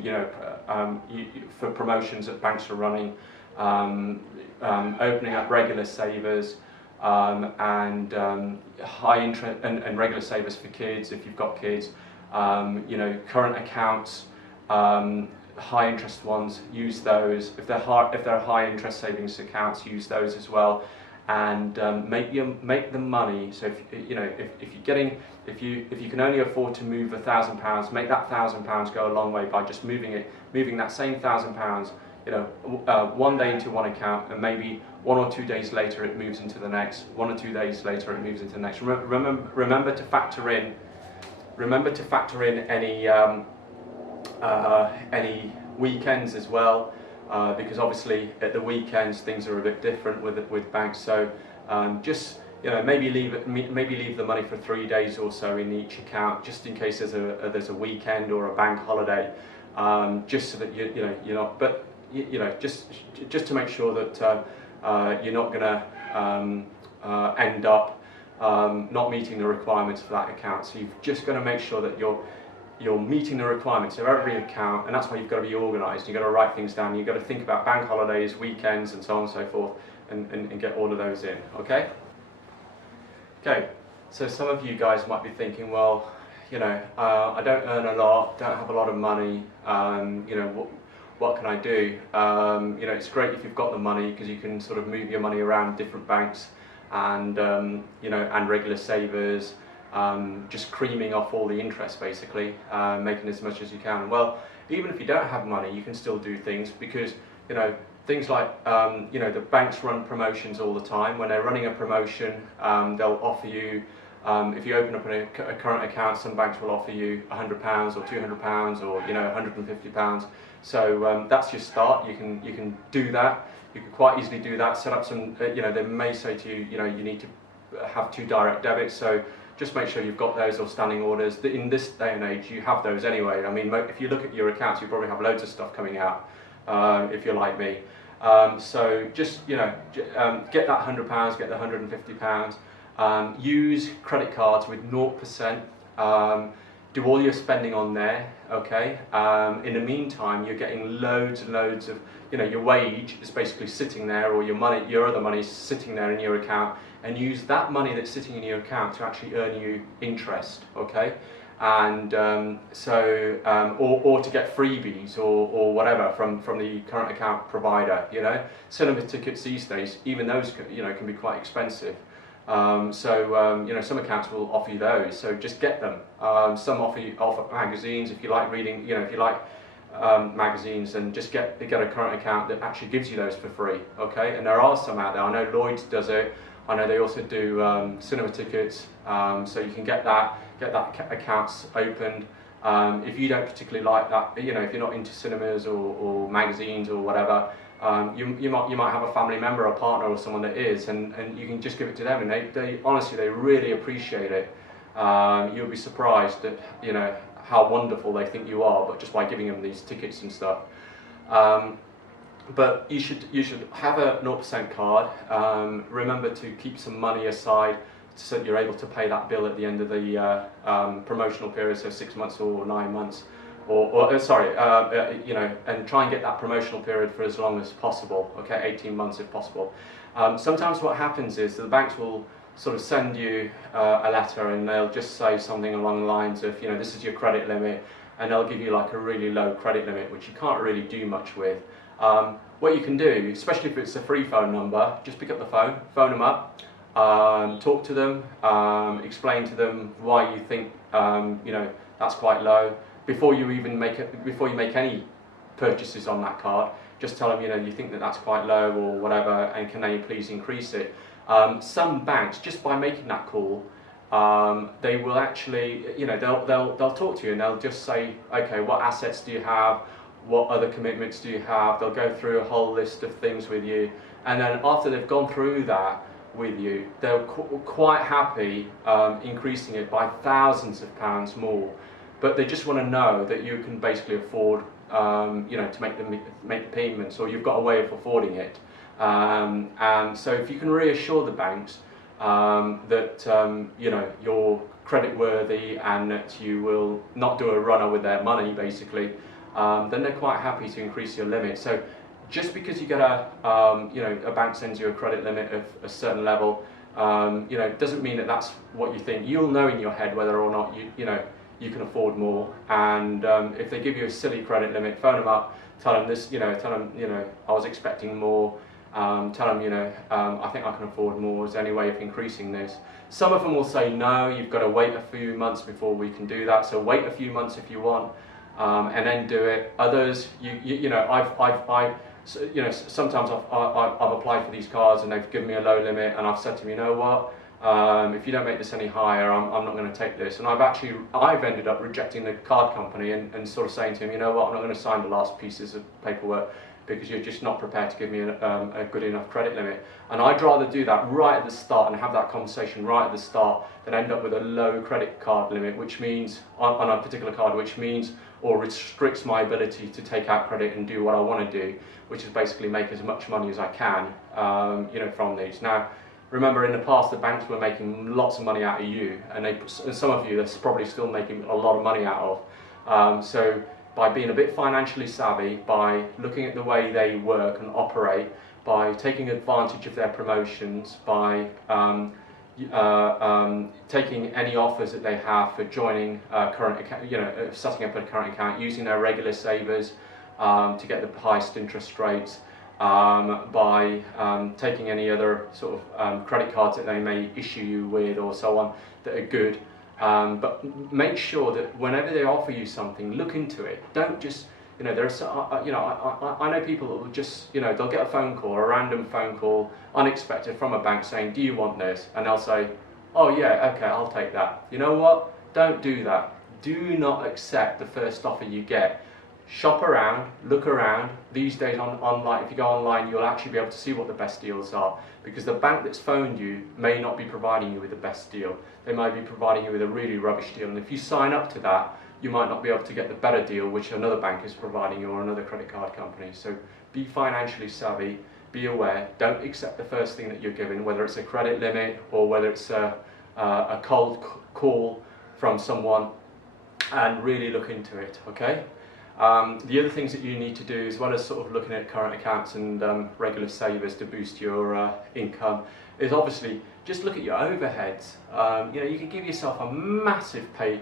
promotions that banks are running, opening up regular savers, and high interest and regular savers for kids if you've got kids, current accounts, high interest ones, use those. If they're high interest savings accounts, use those as well. and make the money. So if you can only afford to move £1,000, make that £1,000 go a long way by just moving that same £1,000, one day into one account, and maybe 1 or 2 days later it moves into the next. 1 or 2 days later it moves into the next. Remember to factor in any weekends as well, because obviously at the weekends things are a bit different with banks. So just maybe leave the money for 3 days or so in each account, just in case there's a weekend or a bank holiday, just so that you're not. But just to make sure that you're not going to end up not meeting the requirements for that account. So you've just got to make sure that you're meeting the requirements of every account, and that's why you've got to be organised. You've got to write things down. You've got to think about bank holidays, weekends, and so on and so forth, and get all of those in. Okay. So some of you guys might be thinking, well, I don't earn a lot, don't have a lot of money. What can I do? It's great if you've got the money, because you can sort of move your money around different banks, and and regular savers, just creaming off all the interest, basically, making as much as you can. Well, even if you don't have money, you can still do things, because things like the banks run promotions all the time. When they're running a promotion, they'll offer you, if you open up a current account, some banks will offer you £100 or £200 or £150. So that's your start. You can do that. You can quite easily do that. Set up some. They may say to you, you need to have 2 direct debits. So just make sure you've got those, or standing orders. In this day and age, you have those anyway. I mean, if you look at your accounts, you probably have loads of stuff coming out, if you're like me. So just get that £100, get the £150. Use credit cards with 0%. Do all your spending on there, okay? In the meantime, you're getting loads and loads of, your wage is basically sitting there, or your other money is sitting there in your account, and use that money that's sitting in your account to actually earn you interest, okay? And or to get freebies or whatever from the current account provider, Cinema tickets these days, even those can be quite expensive. Some accounts will offer you those, so just get them. Some offer magazines if you like reading, if you like magazines, and just get a current account that actually gives you those for free, okay? And there are some out there. I know Lloyd's does it. I know they also do cinema tickets, so you can get that accounts opened. If you don't particularly like that, if you're not into cinemas or magazines or whatever, you might have a family member, a partner, or someone that is, and you can just give it to them, and they honestly, they really appreciate it. You'll be surprised at how wonderful they think you are, but just by giving them these tickets and stuff. But you should have a 0% card. Remember to keep some money aside so that you're able to pay that bill at the end of the promotional period, so 6 months or 9 months. And try and get that promotional period for as long as possible, okay, 18 months if possible. Sometimes what happens is the banks will sort of send you a letter, and they'll just say something along the lines of, this is your credit limit, and they'll give you like a really low credit limit, which you can't really do much with. What you can do, especially if it's a free phone number, just pick up the phone them up, talk to them, explain to them why you think that's quite low. Before you make any purchases on that card, just tell them you think that that's quite low or whatever, and can they please increase it. Some banks, just by making that call, they will actually, they'll talk to you, and they'll just say, okay, what assets do you have? What other commitments do you have? They'll go through a whole list of things with you, and then after they've gone through that with you, they're quite happy increasing it by thousands of pounds more. But they just want to know that you can basically afford, to make the payments, or you've got a way of affording it. And so if you can reassure the banks that you're creditworthy and that you will not do a runner with their money, basically, then they're quite happy to increase your limit. So just because you get a bank sends you a credit limit of a certain level, doesn't mean that that's what you think. You'll know in your head whether or not you can afford more. And if they give you a silly credit limit, phone them up, tell them this, I was expecting more. Tell them, I think I can afford more. Is there any way of increasing this? Some of them will say no, you've got to wait a few months before we can do that. So wait a few months if you want, and then do it. Others, sometimes I've applied for these cards and they've given me a low limit, and I've said to them, you know what? If you don't make this any higher, I'm not going to take this. And I've ended up rejecting the card company and sort of saying to him, you know what, I'm not going to sign the last pieces of paperwork because you're just not prepared to give me a good enough credit limit. And I'd rather do that right at the start and have that conversation right at the start than end up with a low credit card limit, which means, on a particular card, which means or restricts my ability to take out credit and do what I want to do, which is basically make as much money as I can, from these. Now, remember, in the past, the banks were making lots of money out of you, and some of you, they're probably still making a lot of money out of. So by being a bit financially savvy, by looking at the way they work and operate, by taking advantage of their promotions, by taking any offers that they have for joining current account, setting up a current account, using their regular savers to get the highest interest rates, by taking any other sort of credit cards that they may issue you with or so on that are good. But make sure that whenever they offer you something, look into it. Don't just, I know people that will just, they'll get a phone call, a random phone call, unexpected from a bank saying, do you want this? And they'll say, oh yeah, okay, I'll take that. You know what? Don't do that. Do not accept the first offer you get. Shop around, look around. These days online, if you go online, you'll actually be able to see what the best deals are, because the bank that's phoned you may not be providing you with the best deal. They might be providing you with a really rubbish deal, and if you sign up to that, you might not be able to get the better deal which another bank is providing you or another credit card company. So be financially savvy, be aware, don't accept the first thing that you're given, whether it's a credit limit or whether it's a cold call from someone, and really look into it, okay? The other things that you need to do, as well as sort of looking at current accounts and regular savers to boost your income, is obviously just look at your overheads. You can give yourself a massive pay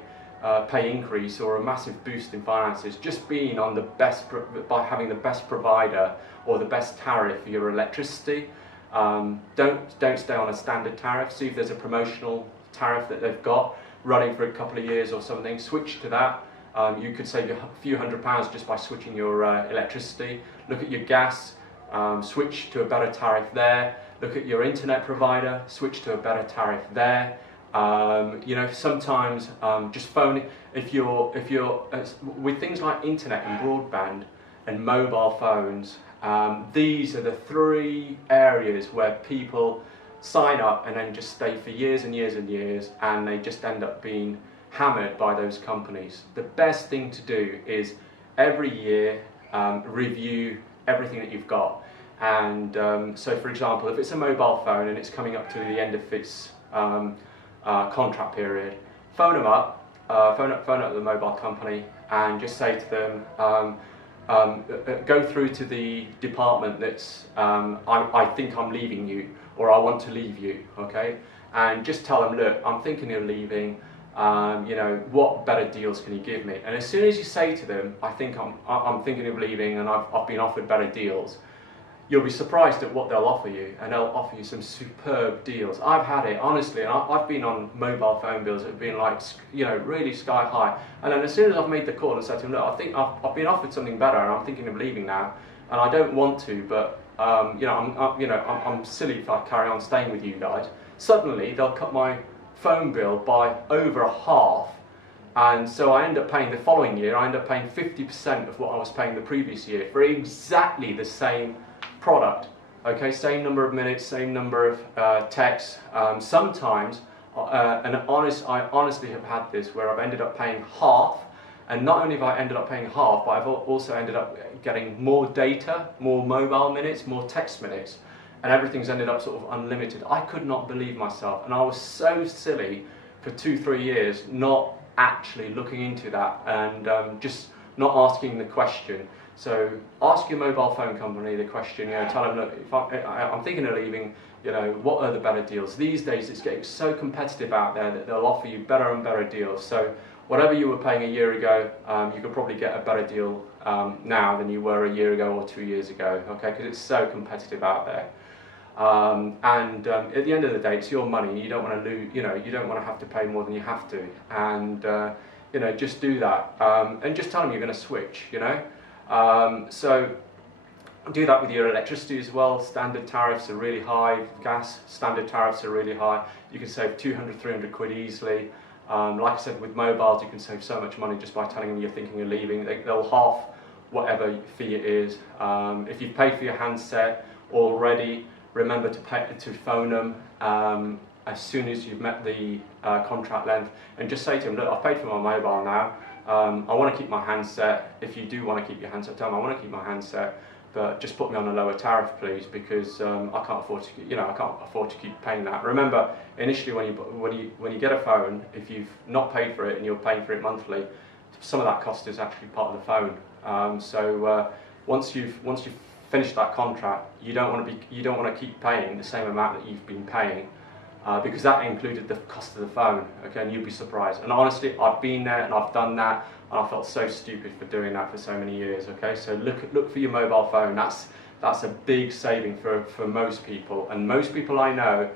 increase or a massive boost in finances just being on the best, by having the best provider or the best tariff for your electricity. Don't stay on a standard tariff. See if there's a promotional tariff that they've got running for a couple of years or something. Switch to that. You could save a few £100s just by switching your electricity. Look at your gas, switch to a better tariff there. Look at your internet provider, switch to a better tariff there. Sometimes just phone it. If you're with things like internet and broadband and mobile phones, these are the three areas where people sign up and then just stay for years and years and years, and they just end up being hammered by those companies. The best thing to do is every year review everything that you've got. And so, for example, if it's a mobile phone and it's coming up to the end of its contract period, phone them up, phone up the mobile company, and just say to them, go through to the department that's I think I'm leaving you, or I want to leave you, okay? And just tell them, look, I'm thinking of leaving. What better deals can you give me? And as soon as you say to them, I think I'm thinking of leaving and I've been offered better deals, you'll be surprised at what they'll offer you, and they'll offer you some superb deals. I've had it, honestly, and I've been on mobile phone bills that have been like, really sky high. And then as soon as I've made the call and said to them, look, I think I've been offered something better and I'm thinking of leaving now, and I don't want to, but I'm silly if I carry on staying with you guys. Suddenly they'll cut my phone bill by over half, and so I end up paying the following year, I end up paying 50% of what I was paying the previous year for exactly the same product. Okay, same number of minutes, same number of texts. Sometimes, I honestly have had this where I've ended up paying half, and not only have I ended up paying half, but I've also ended up getting more data, more mobile minutes, more text minutes, and everything's ended up sort of unlimited. I could not believe myself, and I was so silly for 2-3 years not actually looking into that and just not asking the question. So ask your mobile phone company the question, tell them, look, if I'm thinking of leaving, what are the better deals? These days it's getting so competitive out there that they'll offer you better and better deals. So whatever you were paying a year ago, you could probably get a better deal now than you were a year ago or 2 years ago, okay, because it's so competitive out there. At the end of the day, it's your money. You don't want to lose, you don't want to have to pay more than you have to, and just do that, and just tell them you're going to switch, so do that with your electricity as well. Standard tariffs are really high. Gas standard tariffs are really high. You can save 200, 300 quid easily. Like I said, with mobiles, you can save so much money just by telling them you're thinking of leaving. They'll half whatever fee it is. If you've paid for your handset already, remember to phone them as soon as you've met the contract length, and just say to them, look, I've paid for my mobile now. I want to keep my handset. If you do want to keep your handset, tell them I want to keep my handset, but just put me on a lower tariff, please, because I can't afford to keep paying that. Remember, initially when you get a phone, if you've not paid for it and you're paying for it monthly, some of that cost is actually part of the phone. Once you've finished that contract, you don't want to keep paying the same amount that you've been paying, because that included the cost of the phone. Okay, and you'd be surprised. And honestly, I've been there and I've done that. And I felt so stupid for doing that for so many years. Okay, so look for your mobile phone. That's a big saving for most people, and most people I know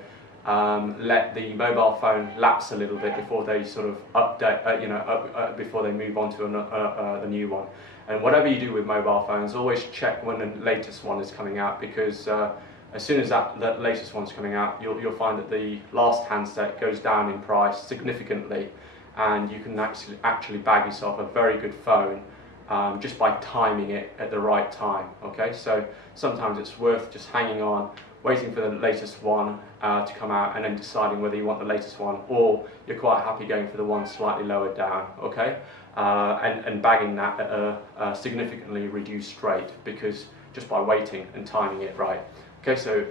let the mobile phone lapse a little bit before they sort of update, before they move on to the new one. And whatever you do with mobile phones, always check when the latest one is coming out, because as soon as that latest one's coming out, you'll find that the last handset goes down in price significantly, and you can actually bag yourself a very good phone just by timing it at the right time. Okay, so sometimes it's worth just hanging on, waiting for the latest one to come out, and then deciding whether you want the latest one, or you're quite happy going for the one slightly lower down. Okay, and bagging that at a significantly reduced rate, because just by waiting and timing it right. Okay, so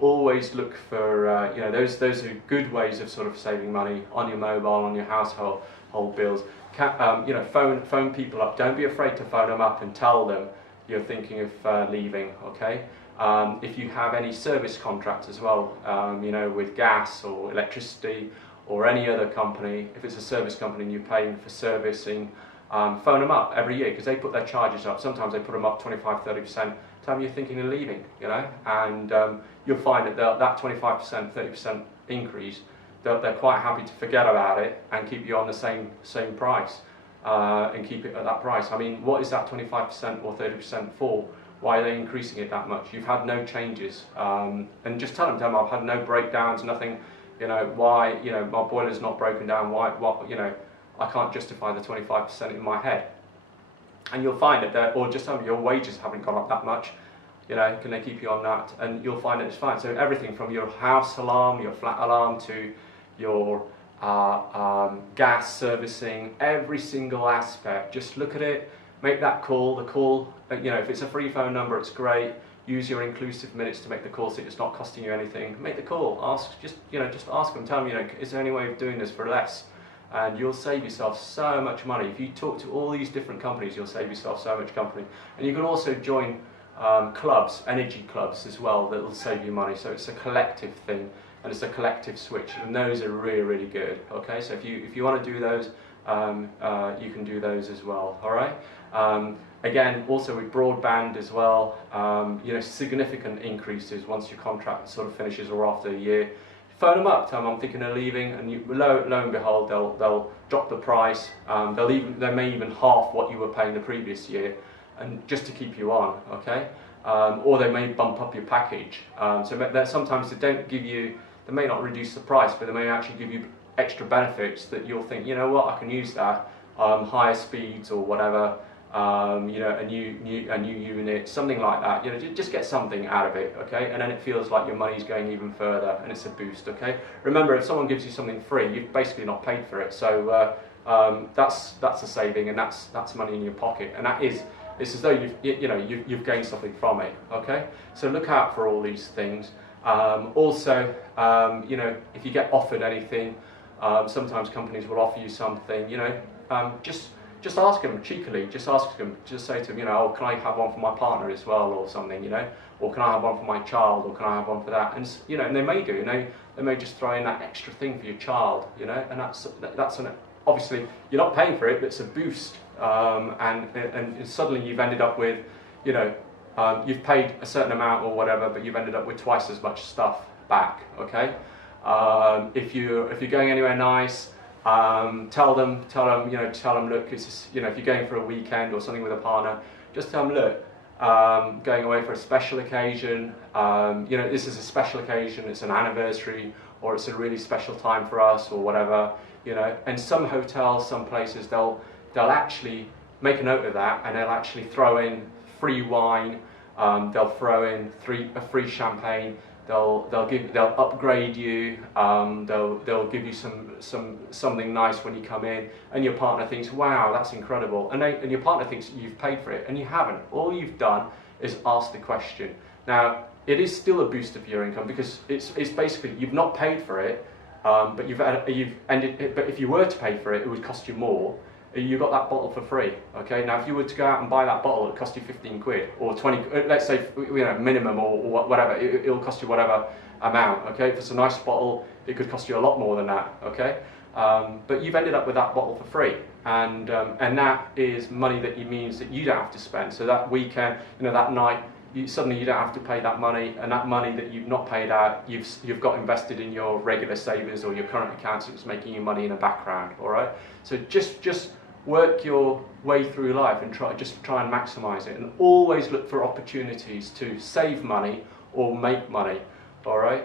always look for those are good ways of sort of saving money on your mobile, on your household bills. Phone people up. Don't be afraid to phone them up and tell them you're thinking of leaving. Okay. If you have any service contracts as well, with gas or electricity or any other company, if it's a service company and you're paying for servicing, phone them up every year, because they put their charges up. Sometimes they put them up 25, 30%. Tell them you're thinking of leaving, and you'll find that that 25%, 30% increase, they're quite happy to forget about it and keep you on the same price, and keep it at that price. I mean, what is that 25% or 30% for? Why are they increasing it that much? You've had no changes, and just tell them I've had no breakdowns, nothing. Why? My boiler's not broken down. Why? What? I can't justify the 25% in my head. And you'll find that, or just tell them your wages haven't gone up that much. Can they keep you on that? And you'll find that it's fine. So everything from your house alarm, your flat alarm, to your gas servicing, every single aspect. Just look at it, make that call. The call, if it's a free phone number, it's great. Use your inclusive minutes to make the call, so it's not costing you anything. Make the call. Just ask them. Tell them, is there any way of doing this for less? And you'll save yourself so much money. If you talk to all these different companies, you'll save yourself so much company. And you can also join clubs, energy clubs as well, that will save you money. So it's a collective thing, and it's a collective switch, and those are really, really good. Okay, so if you want to do those, you can do those as well. All right. Again, also with broadband as well, significant increases once your contract sort of finishes or after a year. Phone them up, tell them I'm thinking of leaving, and lo and behold, they'll drop the price. They may even half what you were paying the previous year, and just to keep you on. Okay, or they may bump up your package. So sometimes they may not reduce the price, but they may actually give you extra benefits that you'll think, I can use that, higher speeds or whatever. A new unit, something like that. Just get something out of it, okay? And then it feels like your money's going even further, and it's a boost, okay? Remember, if someone gives you something free, you've basically not paid for it. So that's a saving, and that's money in your pocket, and it's as though you've gained something from it, okay? So look out for all these things. Also, if you get offered anything, sometimes companies will offer you something. Just ask them cheekily. Just say to them, can I have one for my partner as well, or something, or can I have one for my child, or can I have one for that? And and they may do, they may just throw in that extra thing for your child, and that's obviously you're not paying for it, but it's a boost, and suddenly you've ended up with, you know, you've paid a certain amount or whatever, but you've ended up with twice as much stuff back. Okay, if you're going anywhere nice, tell them, look, it's just, if you're going for a weekend or something with a partner, just tell them, look, going away for a special occasion, this is a special occasion, it's an anniversary, or it's a really special time for us, or whatever, and some hotels, some places, they'll actually make a note of that, and they'll actually throw in free wine, they'll throw in a free champagne, they'll upgrade you, they'll give you something nice when you come in, and your partner thinks, wow, that's incredible, and your partner thinks you've paid for it, and you haven't. All you've done is ask the question. Now, it is still a boost of your income, because it's basically, you've not paid for it, but but if you were to pay for it, it would cost you more. You got that bottle for free. Okay, now if you were to go out and buy that bottle, it cost you 15 quid or 20, let's say, minimum, or whatever, it'll cost you whatever amount. Okay, if it's a nice bottle, it could cost you a lot more than that. Okay, but you've ended up with that bottle for free, and that is money that means that you don't have to spend. So that weekend, that night, suddenly you don't have to pay that money, and that money that you've not paid out, you've got invested in your regular savers or your current accounts. It's making you money in the background. All right, so just work your way through life and try and maximize it, and always look for opportunities to save money or make money. All right,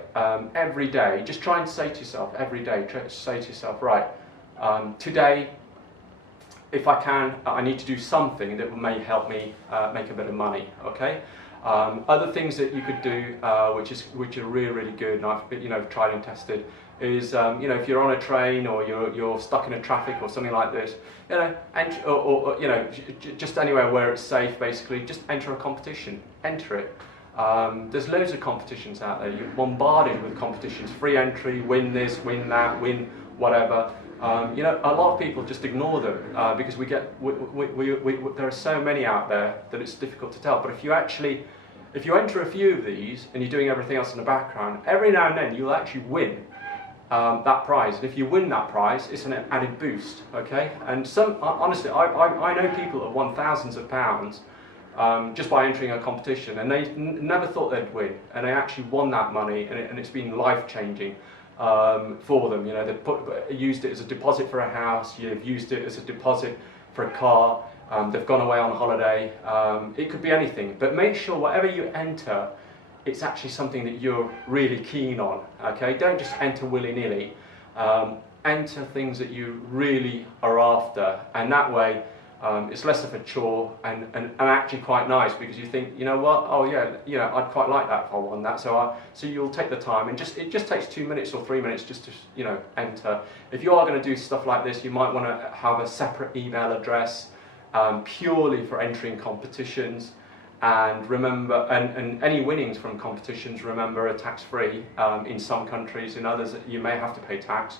every day, just try and say to yourself every day, right, today, if I can, I need to do something that may help me make a bit of money. Okay. Other things that you could do, which are really good, and I've tried and tested, is if you're on a train or you're stuck in a traffic or something like this, just anywhere where it's safe, basically, just enter a competition. Enter it. There's loads of competitions out there. You're bombarded with competitions. Free entry, win this, win that, win whatever. A lot of people just ignore them because there are so many out there that it's difficult to tell. But if you enter a few of these and you're doing everything else in the background, every now and then you'll actually win that prize. And if you win that prize, it's an added boost. Okay? And honestly, I know people that have won thousands of pounds just by entering a competition, and they never thought they'd win, and they actually won that money, and it's been life-changing. For them, they've used it as a deposit for a house, you've used it as a deposit for a car, they've gone away on holiday, it could be anything, but make sure whatever you enter, it's actually something that you're really keen on. Okay, don't just enter willy-nilly, enter things that you really are after, and that way it's less of a chore and actually quite nice, because you think, oh yeah, I'd quite like that if I won that. So you'll take the time, and it just takes 2 minutes or 3 minutes just to enter. If you are going to do stuff like this, you might want to have a separate email address purely for entering competitions. And remember, and any winnings from competitions, remember, are tax-free in some countries. In others, you may have to pay tax.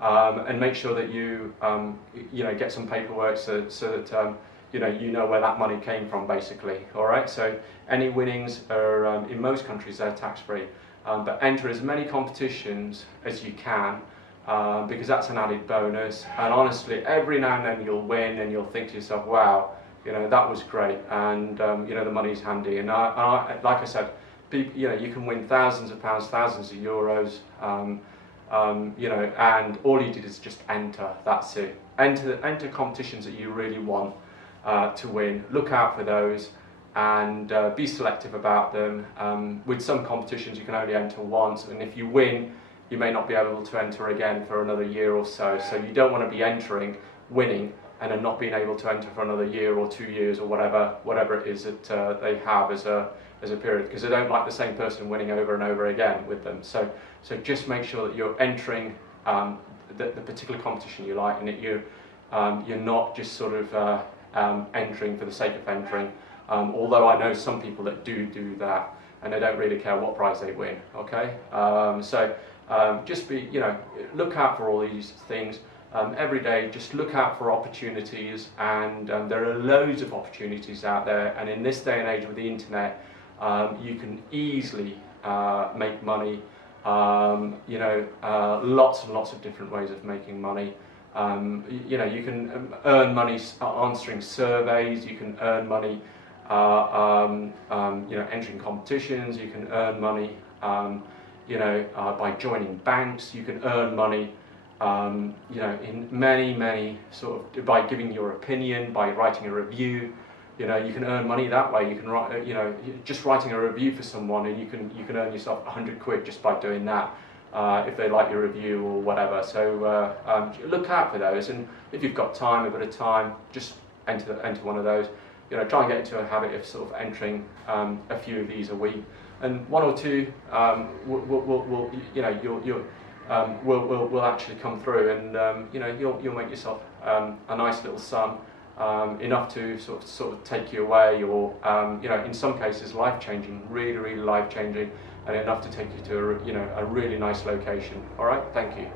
And make sure that you get some paperwork so that you know where that money came from, basically. All right. So any winnings are in most countries they're tax-free, but enter as many competitions as you can because that's an added bonus. And honestly, every now and then you'll win, and you'll think to yourself, wow, that was great, and the money's handy. And like I said, people, you can win thousands of pounds, thousands of euros. And all you did is just enter. That's it. Enter competitions that you really want to win. Look out for those, and be selective about them. With some competitions, you can only enter once, and if you win, you may not be able to enter again for another year or so. So you don't want to be winning, and then not being able to enter for another year or 2 years or whatever it is that they have as a period, because they don't like the same person winning over and over again with them. So just make sure that you're entering the particular competition you like, and that you're not just sort of entering for the sake of entering. Although I know some people that do that, and they don't really care what prize they win. Okay, just be look out for all these things. Every day, just look out for opportunities, and there are loads of opportunities out there. And in this day and age with the internet, you can easily make money. Lots and lots of different ways of making money. You can earn money answering surveys. You can earn money, entering competitions. You can earn money, by joining banks. You can earn money, in many by giving your opinion, by writing a review. You can earn money that way. You can write, just writing a review for someone, and you can earn yourself 100 quid just by doing that. If they like your review or whatever. So look out for those, and if you've got a bit of time, just enter one of those. Try and get into a habit of sort of entering a few of these a week, and one or two will actually come through, and you'll make yourself a nice little sum, enough to sort of take you away, or in some cases life-changing, really life-changing. And enough to take you to a really nice location. All right, thank you.